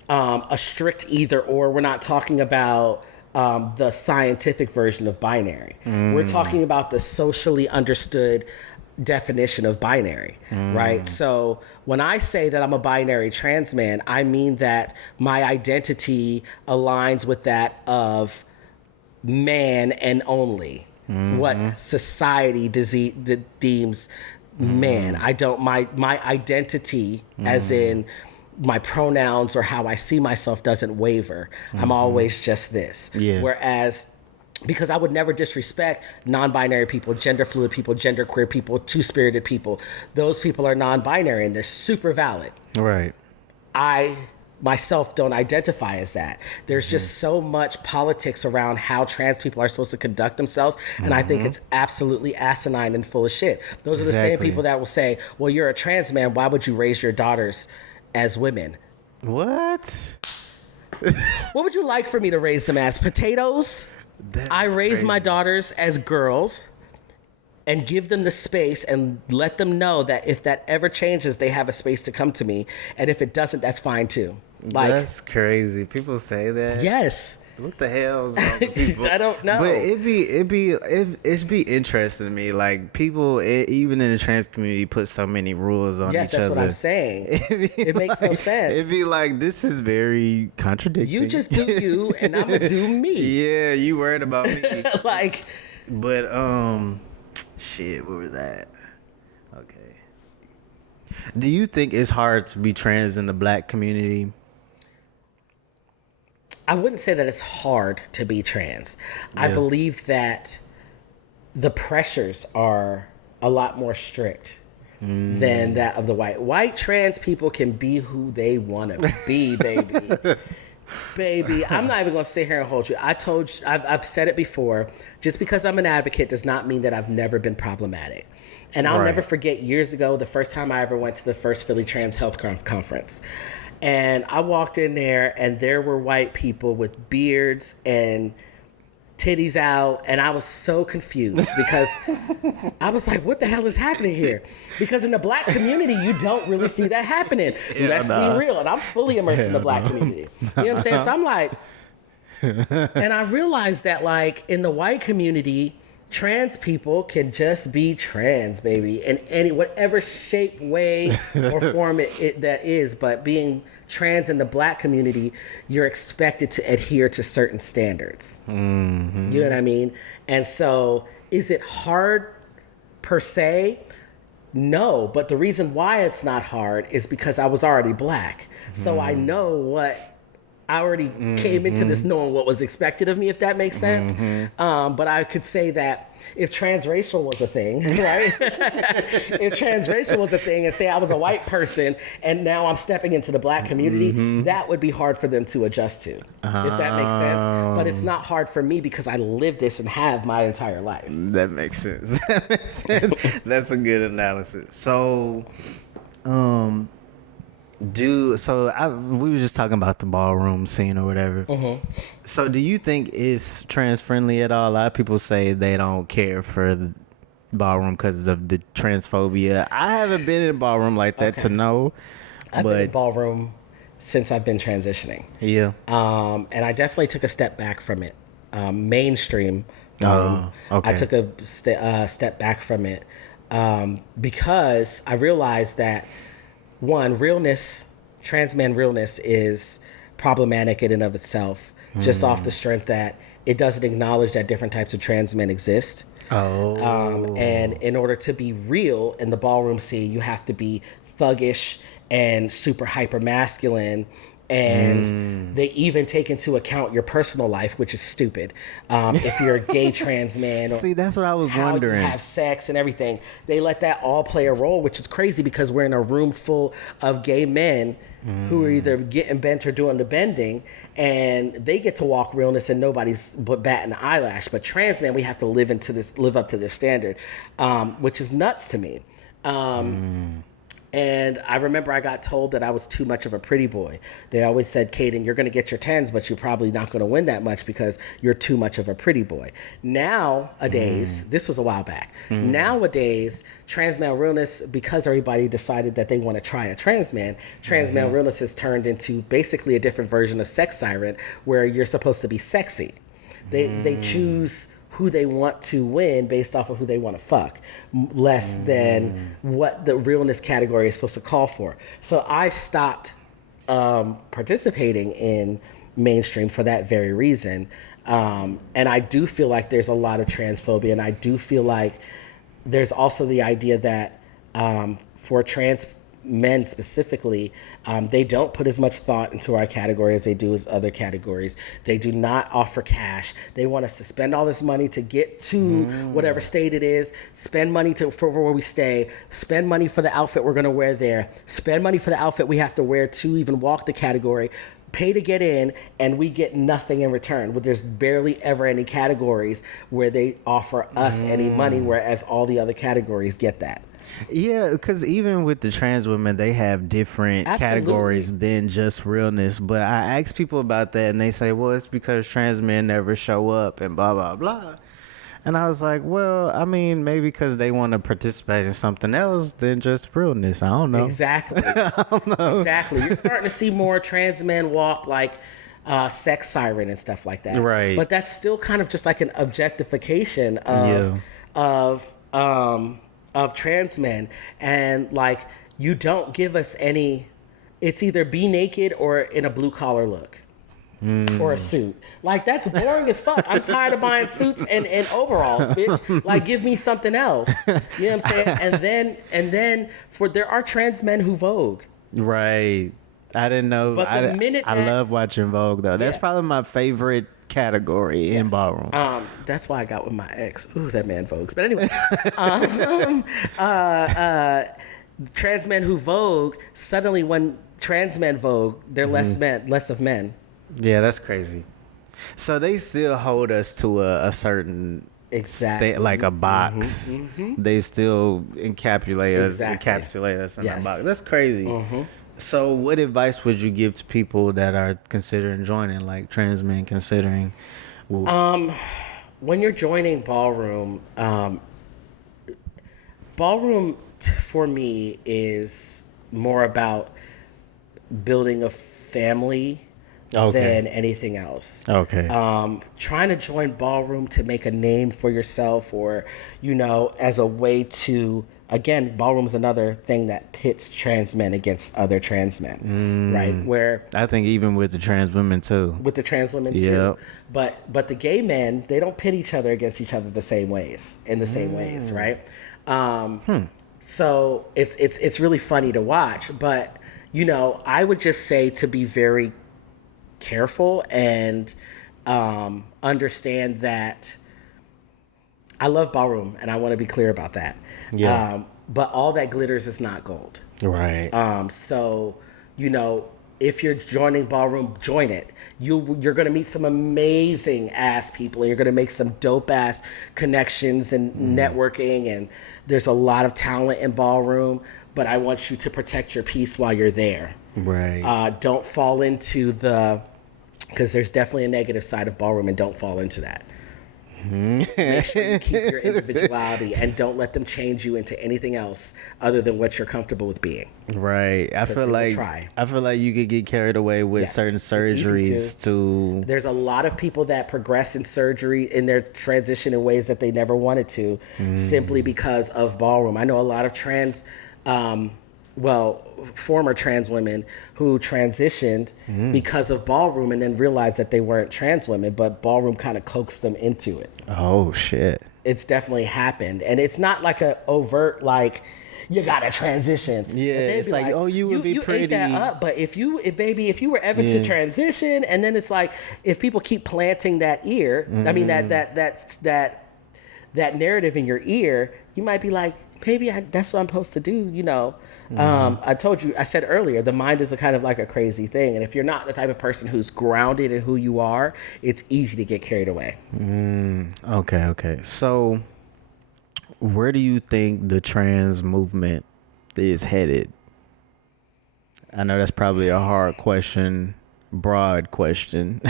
a strict either or. We're not talking about the scientific version of binary. We're talking about the socially understood definition of binary, right? So when I say that I'm a binary trans man, I mean that my identity aligns with that of man and only what society deems man. I don't my identity as in my pronouns or how I see myself doesn't waver. I'm always just this. Yeah. Whereas because I would never disrespect non-binary people, gender fluid people, genderqueer people, two-spirited people. Those people are non-binary and they're super valid. Right. I myself don't identify as that. There's just so much politics around how trans people are supposed to conduct themselves, and I think it's absolutely asinine and full of shit. Those are the same people that will say, well, you're a trans man, why would you raise your daughters as women? What? What would you like for me to raise them as? Potatoes? I raise my daughters as girls and give them the space and let them know that if that ever changes, they have a space to come to me. And if it doesn't, that's fine too. Like, that's crazy. People say that. Yes. What the hell is wrong with people? I don't know. But it'd be interesting to me. Like people, even in the trans community, put so many rules on each other. Yes, that's what I'm saying. It makes no sense. It'd be like, this is very contradictory. You just do you, and I'm gonna do me. Yeah, you worried about me. Like, but shit, what was that? Okay. Do you think it's hard to be trans in the Black community? I wouldn't say that it's hard to be trans. I believe that the pressures are a lot more strict than that of the white. White trans people can be who they want to be, baby. Baby, I'm not even going to sit here and hold you. I've said it before. Just because I'm an advocate does not mean that I've never been problematic. And I'll never forget years ago, the first time I ever went to the first Philly Trans Health Conference. And I walked in there and there were white people with beards and titties out. And I was so confused because I was like, what the hell is happening here? Because in the Black community, you don't really see that happening. Let's be real. And I'm fully immersed in the Black community. You know what I'm saying? So I'm like, and I realized that like in the white community, trans people can just be trans, baby, in any whatever shape, way, or form it that is. But being trans in the Black community, you're expected to adhere to certain standards. You know what I mean? And so, is it hard per se? No, but the reason why it's not hard is because I was already Black, so I know what. I already came into this knowing what was expected of me, if that makes sense. But I could say that if transracial was a thing, right? If transracial was a thing and say I was a white person and now I'm stepping into the Black community, that would be hard for them to adjust to, if that makes sense. But it's not hard for me because I live this and have my entire life. That makes sense. That's a good analysis. So, we were just talking about the ballroom scene or whatever. So do you think it's trans friendly at all? A lot of people say they don't care for the ballroom because of the transphobia. I haven't been in a ballroom like that to know. I've been in ballroom since I've been transitioning. Yeah. And I definitely took a step back from it. Mainstream. Okay. I took a step back from it because I realized that one, realness, trans man realness is problematic in and of itself, just off the strength that it doesn't acknowledge that different types of trans men exist. And in order to be real in the ballroom scene, you have to be thuggish and super hyper masculine. And they even take into account your personal life, which is stupid. If you're a gay trans man, or see, that's what I was wondering. You have sex and everything, they let that all play a role, which is crazy because we're in a room full of gay men who are either getting bent or doing the bending, and they get to walk realness and nobody's but batting an eyelash. But trans men, we have to live up to this standard, which is nuts to me. And I remember I got told that I was too much of a pretty boy. They always said, Kayden, you're going to get your 10s, but you're probably not going to win that much because you're too much of a pretty boy. Nowadays, this was a while back. Nowadays, trans male realness, because everybody decided that they want to try a trans man, trans male realness has turned into basically a different version of sex siren where you're supposed to be sexy. They choose who they want to win based off of who they want to fuck, less than what the realness category is supposed to call for. So I stopped participating in mainstream for that very reason. And I do feel like there's a lot of transphobia, and I do feel like there's also the idea that for trans men specifically, they don't put as much thought into our category as they do as other categories. They do not offer cash. They want us to spend all this money to get to whatever state it is, spend money for where we stay, spend money for the outfit we're going to wear there, spend money for the outfit we have to wear to even walk the category, pay to get in, and we get nothing in return. But there's barely ever any categories where they offer us any money, whereas all the other categories get that. Yeah, because even with the trans women, they have different categories than just realness. But I ask people about that, and they say, well, it's because trans men never show up and blah, blah, blah. And I was like, well, I mean, maybe because they want to participate in something else than just realness. I don't know. Exactly. Exactly. You're starting to see more trans men walk like sex siren and stuff like that. Right. But that's still kind of just like an objectification of trans men, and like, you don't give us any. It's either be naked or in a blue collar look or a suit. Like, that's boring as fuck. I'm tired of buying suits and overalls, bitch. Like, give me something else. You know what I'm saying? And then there are trans men who Vogue. Right. I didn't know. But the minute I love watching Vogue though. That's probably my favorite category in ballroom. That's why I got with my ex. Ooh, that man Vogues. But anyway, trans men who Vogue, suddenly when trans men Vogue, they're less of men. Yeah, that's crazy. So they still hold us to a certain like a box. They still encapsulate us in a box. That's crazy. So what advice would you give to people that are considering joining, like trans men considering? When you're joining Ballroom, Ballroom for me is more about building a family than anything else. Okay. Trying to join Ballroom to make a name for yourself, or, as a way to, again, Ballroom is another thing that pits trans men against other trans men, right? Where I think even with the trans women too. With the trans women too. But the gay men, they don't pit each other against each other in the same ways, right? So it's really funny to watch. But, I would just say to be very careful and understand that I love Ballroom, and I want to be clear about that. Yeah. But all that glitters is not gold. Right. So, if you're joining Ballroom, join it. You're going to meet some amazing ass people, and you're going to make some dope ass connections and networking, and there's a lot of talent in Ballroom, but I want you to protect your peace while you're there. Right. Don't fall into because there's definitely a negative side of Ballroom, and don't fall into that. Make sure you keep your individuality and don't let them change you into anything else other than what you're comfortable with being. Right. I feel like you could get carried away with certain surgeries too. There's a lot of people that progress in surgery in their transition in ways that they never wanted to, simply because of Ballroom. I know a lot of former trans women who transitioned because of Ballroom, and then realized that they weren't trans women, but Ballroom kind of coaxed them into it. Oh shit. It's definitely happened, and it's not like a overt like you gotta transition. Yeah, it's like, oh, you would be pretty. Ate that up, but if you were ever to transition, and then it's like, if people keep planting that ear, I mean that narrative in your ear, you might be like, maybe that's what I'm supposed to do, I said earlier, the mind is a kind of like a crazy thing, and if you're not the type of person who's grounded in who you are, it's easy to get carried away. Okay. So where do you think the trans movement is headed I know that's probably a hard question, broad question.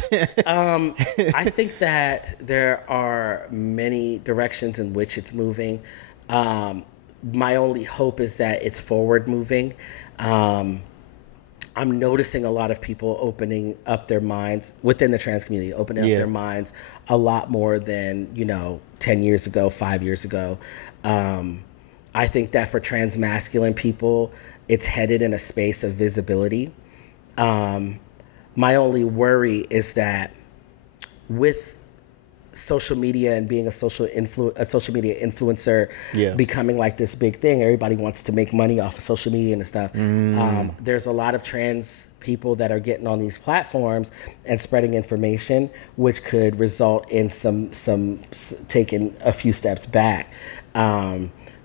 I think that there are many directions in which it's moving. My only hope is that it's forward moving. I'm noticing a lot of people opening up their minds within the trans community, opening up their minds a lot more than, 10 years ago, 5 years ago. I think that for trans masculine people, it's headed in a space of visibility. My only worry is that with social media and being a social media influencer becoming like this big thing, everybody wants to make money off of social media and stuff. There's a lot of trans people that are getting on these platforms and spreading information, which could result in some taking a few steps back.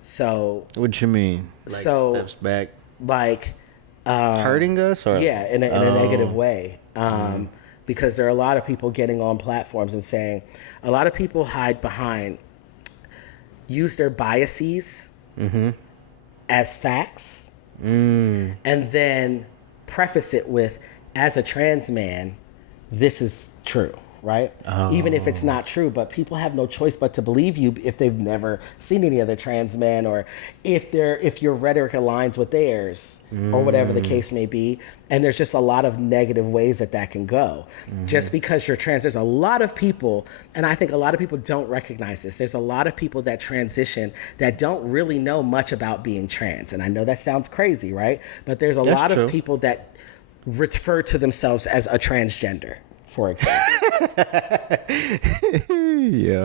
So What you mean? Like steps back? Like hurting us? Or? Yeah, in a negative way. Because there are a lot of people getting on platforms and saying, a lot of people hide behind, use their biases as facts, and then preface it with, as a trans man, this is true, right? Even if it's not true, but people have no choice but to believe you if they've never seen any other trans men, or if your rhetoric aligns with theirs, or whatever the case may be. And there's just a lot of negative ways that can go. Just because you're trans, there's a lot of people, and I think a lot of people don't recognize this. There's a lot of people that transition that don't really know much about being trans. And I know that sounds crazy, right? But there's a lot of people that refer to themselves as a transgender, for example.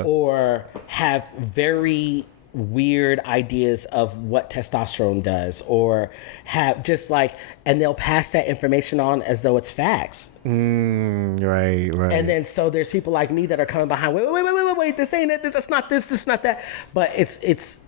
Or have very weird ideas of what testosterone does, or have just and they'll pass that information on as though it's facts. Right. And then so there's people like me that are coming behind, wait, this ain't it, that's not this is not that. But it's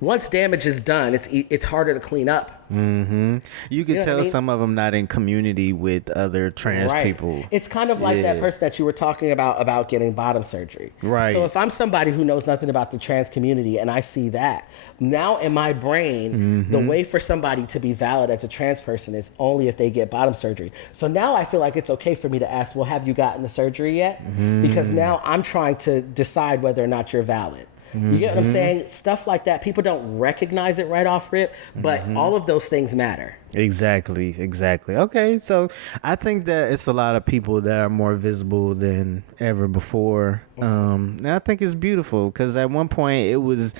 once damage is done, it's harder to clean up. You can tell some of them not in community with other trans people. It's kind of like that person that you were talking about getting bottom surgery. Right. So if I'm somebody who knows nothing about the trans community and I see that, now in my brain, the way for somebody to be valid as a trans person is only if they get bottom surgery. So now I feel like it's okay for me to ask, well, have you gotten the surgery yet? Because now I'm trying to decide whether or not you're valid. You get what I'm saying? Stuff like that. People don't recognize it right off rip, but all of those things matter. Exactly. Okay, so I think that it's a lot of people that are more visible than ever before. And I think it's beautiful because at one point it was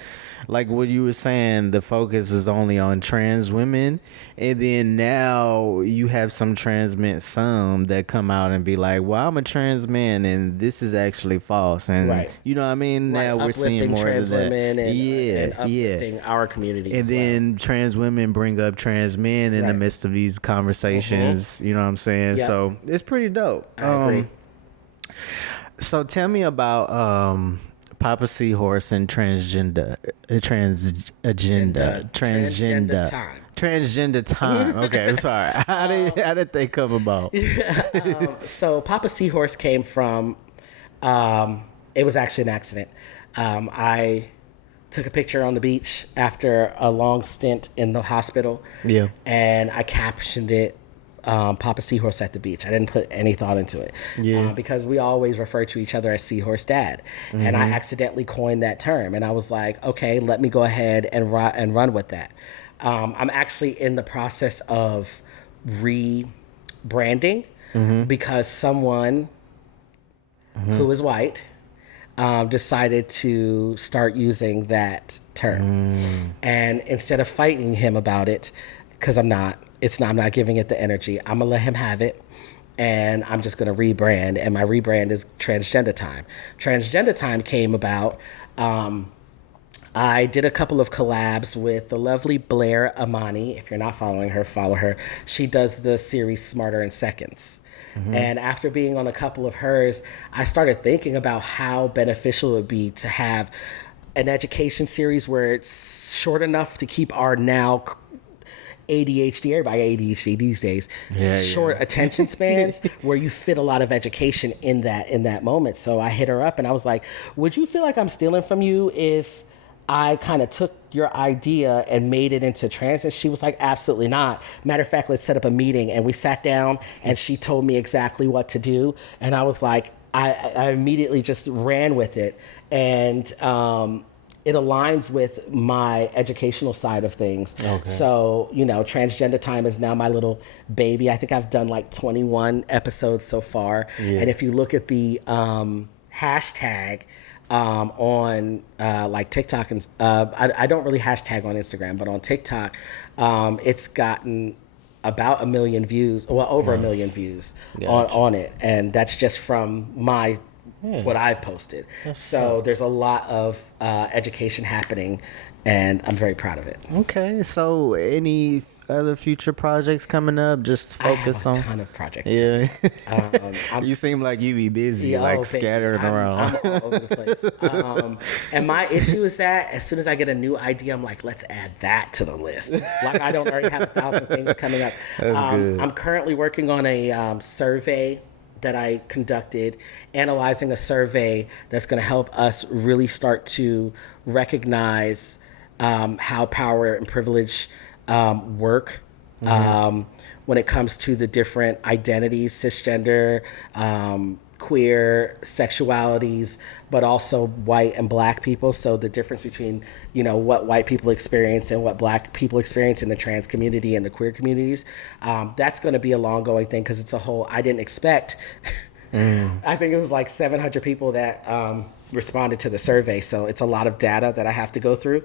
like what you were saying, the focus is only on trans women, and then now you have some trans men, that come out and be like, well, I'm a trans man and this is actually false. And you know what I mean? Now we're seeing more trans of that. women and uplifting our community. And then trans women bring up trans men in the midst of these conversations. You know what I'm saying? Yep. So it's pretty dope. I agree. So tell me about Papa Seahorse and transgender time. Okay, I'm sorry. How did they come about? So Papa Seahorse came from, it was actually an accident. I took a picture on the beach after a long stint in the hospital. Yeah. And I captioned it, Papa Seahorse at the beach. I didn't put any thought into it. Yeah. Because we always refer to each other as Seahorse Dad. And I accidentally coined that term. And I was like, okay, let me go ahead and run with that. I'm actually in the process of rebranding because someone who is white decided to start using that term. And instead of fighting him about it, because I'm not giving it the energy, I'm gonna let him have it, and I'm just gonna rebrand, and my rebrand is Transgender Time. Transgender Time came about, I did a couple of collabs with the lovely Blair Amani. If you're not following her, follow her. She does the series Smarter in Seconds. And after being on a couple of hers, I started thinking about how beneficial it would be to have an education series where it's short enough to keep our now ADHD, everybody ADHD these days, short attention spans, where you fit a lot of education in that moment. So I hit her up and I was like, would you feel like I'm stealing from you if I kind of took your idea and made it into trans? And she was like, absolutely not. Matter of fact, let's set up a meeting. And we sat down and she told me exactly what to do. And I was like, I immediately just ran with it. And it aligns with my educational side of things. Okay. So, Transgender Time is now my little baby. I think I've done like 21 episodes so far. Yeah. And if you look at the hashtag, on like TikTok and I don't really hashtag on Instagram, but on TikTok, it's gotten about 1 million views, well over 1 million views on it, and that's just from what I've posted. So there's a lot of education happening, and I'm very proud of it. Okay, so any other future projects coming up? Just focus on a ton of projects. Yeah. You seem like you be busy, scattering around. I'm all over the place. And my issue is that as soon as I get a new idea, I'm like, let's add that to the list. Like I don't already have 1,000 things coming up. That's good. I'm currently working on a survey that I conducted, analyzing a survey that's going to help us really start to recognize how power and privilege work when it comes to the different identities, cisgender, queer sexualities, but also white and black people. So the difference between, what white people experience and what black people experience in the trans community and the queer communities. That's going to be a long going thing because it's a whole, I didn't expect. I think it was like 700 people that responded to the survey. So it's a lot of data that I have to go through.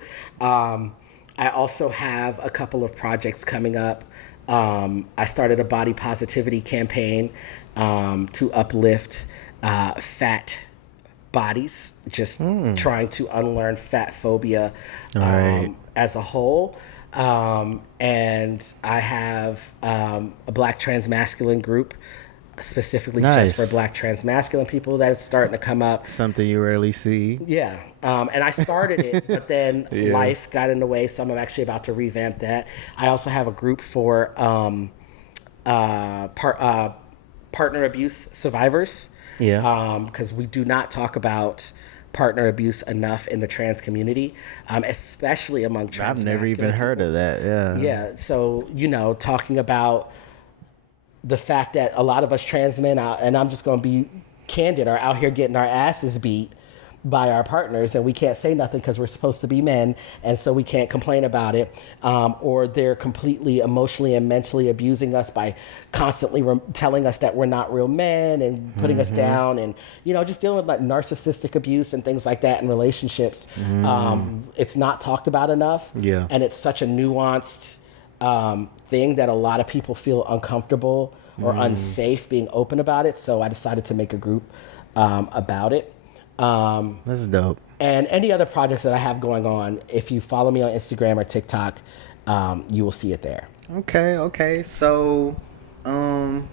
I also have a couple of projects coming up. I started a body positivity campaign to uplift fat bodies, just trying to unlearn fat phobia as a whole. And I have a Black trans masculine group specifically just for Black trans masculine people that is starting to come up. Something you rarely see. Yeah. And I started it, but then life got in the way, so I'm actually about to revamp that. I also have a group for partner abuse survivors. Yeah. Because we do not talk about partner abuse enough in the trans community, especially among trans. I've never even heard of that. Yeah. Yeah. So, talking about the fact that a lot of us trans men, and I'm just going to be candid, are out here getting our asses beat by our partners, and we can't say nothing because we're supposed to be men, and so we can't complain about it, or they're completely emotionally and mentally abusing us by constantly telling us that we're not real men and putting us down, and just dealing with like narcissistic abuse and things like that in relationships. It's not talked about enough, and it's such a nuanced thing that a lot of people feel uncomfortable or unsafe being open about it. So I decided to make a group about it. That's dope. And any other projects that I have going on, if you follow me on Instagram or TikTok, you will see it there. Okay. So, that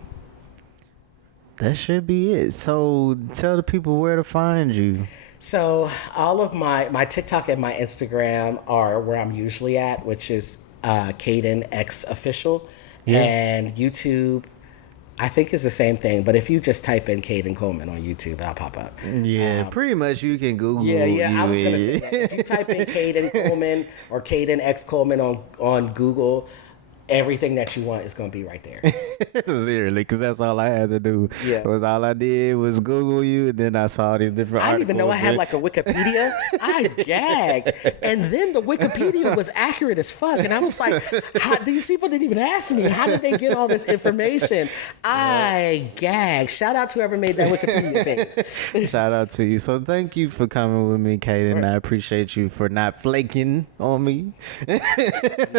should be it. So tell the people where to find you. So all of my TikTok and my Instagram are where I'm usually at, which is Kayden X Official. And YouTube, I think, is the same thing, but if you just type in Kayden Coleman on YouTube, I'll pop up. Yeah, pretty much you can Google. Yeah, I was going to say that. If you type in Kayden Coleman or Kayden X Coleman on Google, everything that you want is going to be right there. Literally, because that's all I had to do. Yeah. All I did was Google you, and then I saw these different articles. I didn't even know I had like a Wikipedia. I gagged. And then the Wikipedia was accurate as fuck. And I was like, these people didn't even ask me. How did they get all this information? I gagged. Shout out to whoever made that Wikipedia thing. Shout out to you. So thank you for coming with me, Kayden. I appreciate you for not flaking on me.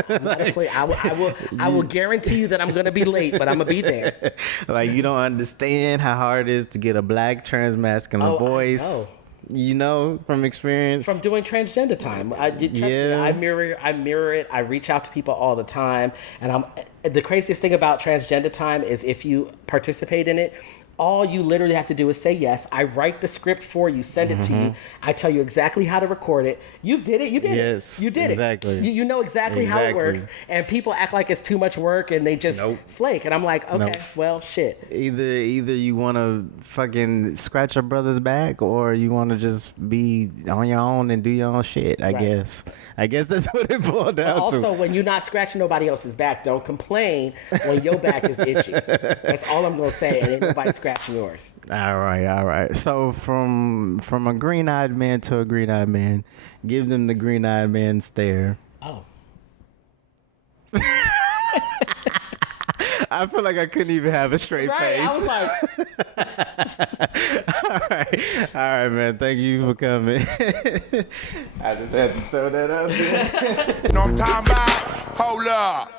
Honestly, I will guarantee you that I'm going to be late, but I'm going to be there. Like, you don't understand how hard it is to get a Black trans masculine voice. From experience. From doing transgender time. Trust me, I mirror it. I reach out to people all the time. And the craziest thing about transgender time is if you participate in it, All you literally have to do is say yes. I write the script for you, send it to you. I tell you exactly how to record it. You did it. You did Yes, it. You did exactly. it. You know exactly how it works. And people act like it's too much work and they just flake. And I'm like, okay, well, shit. Either you want to fucking scratch your brother's back, or you want to just be on your own and do your own shit. I guess that's what it boiled down to. Also, when you're not scratching nobody else's back, don't complain when your back is itchy. That's all I'm gonna say. And ain't nobody scratching yours. All right. So from a green-eyed man to a green-eyed man, give them the green-eyed man stare. Oh. I feel like I couldn't even have a straight face. I was like, all right, man. Thank you for coming. I just had to throw that out there. NomTalmBaht, hold up.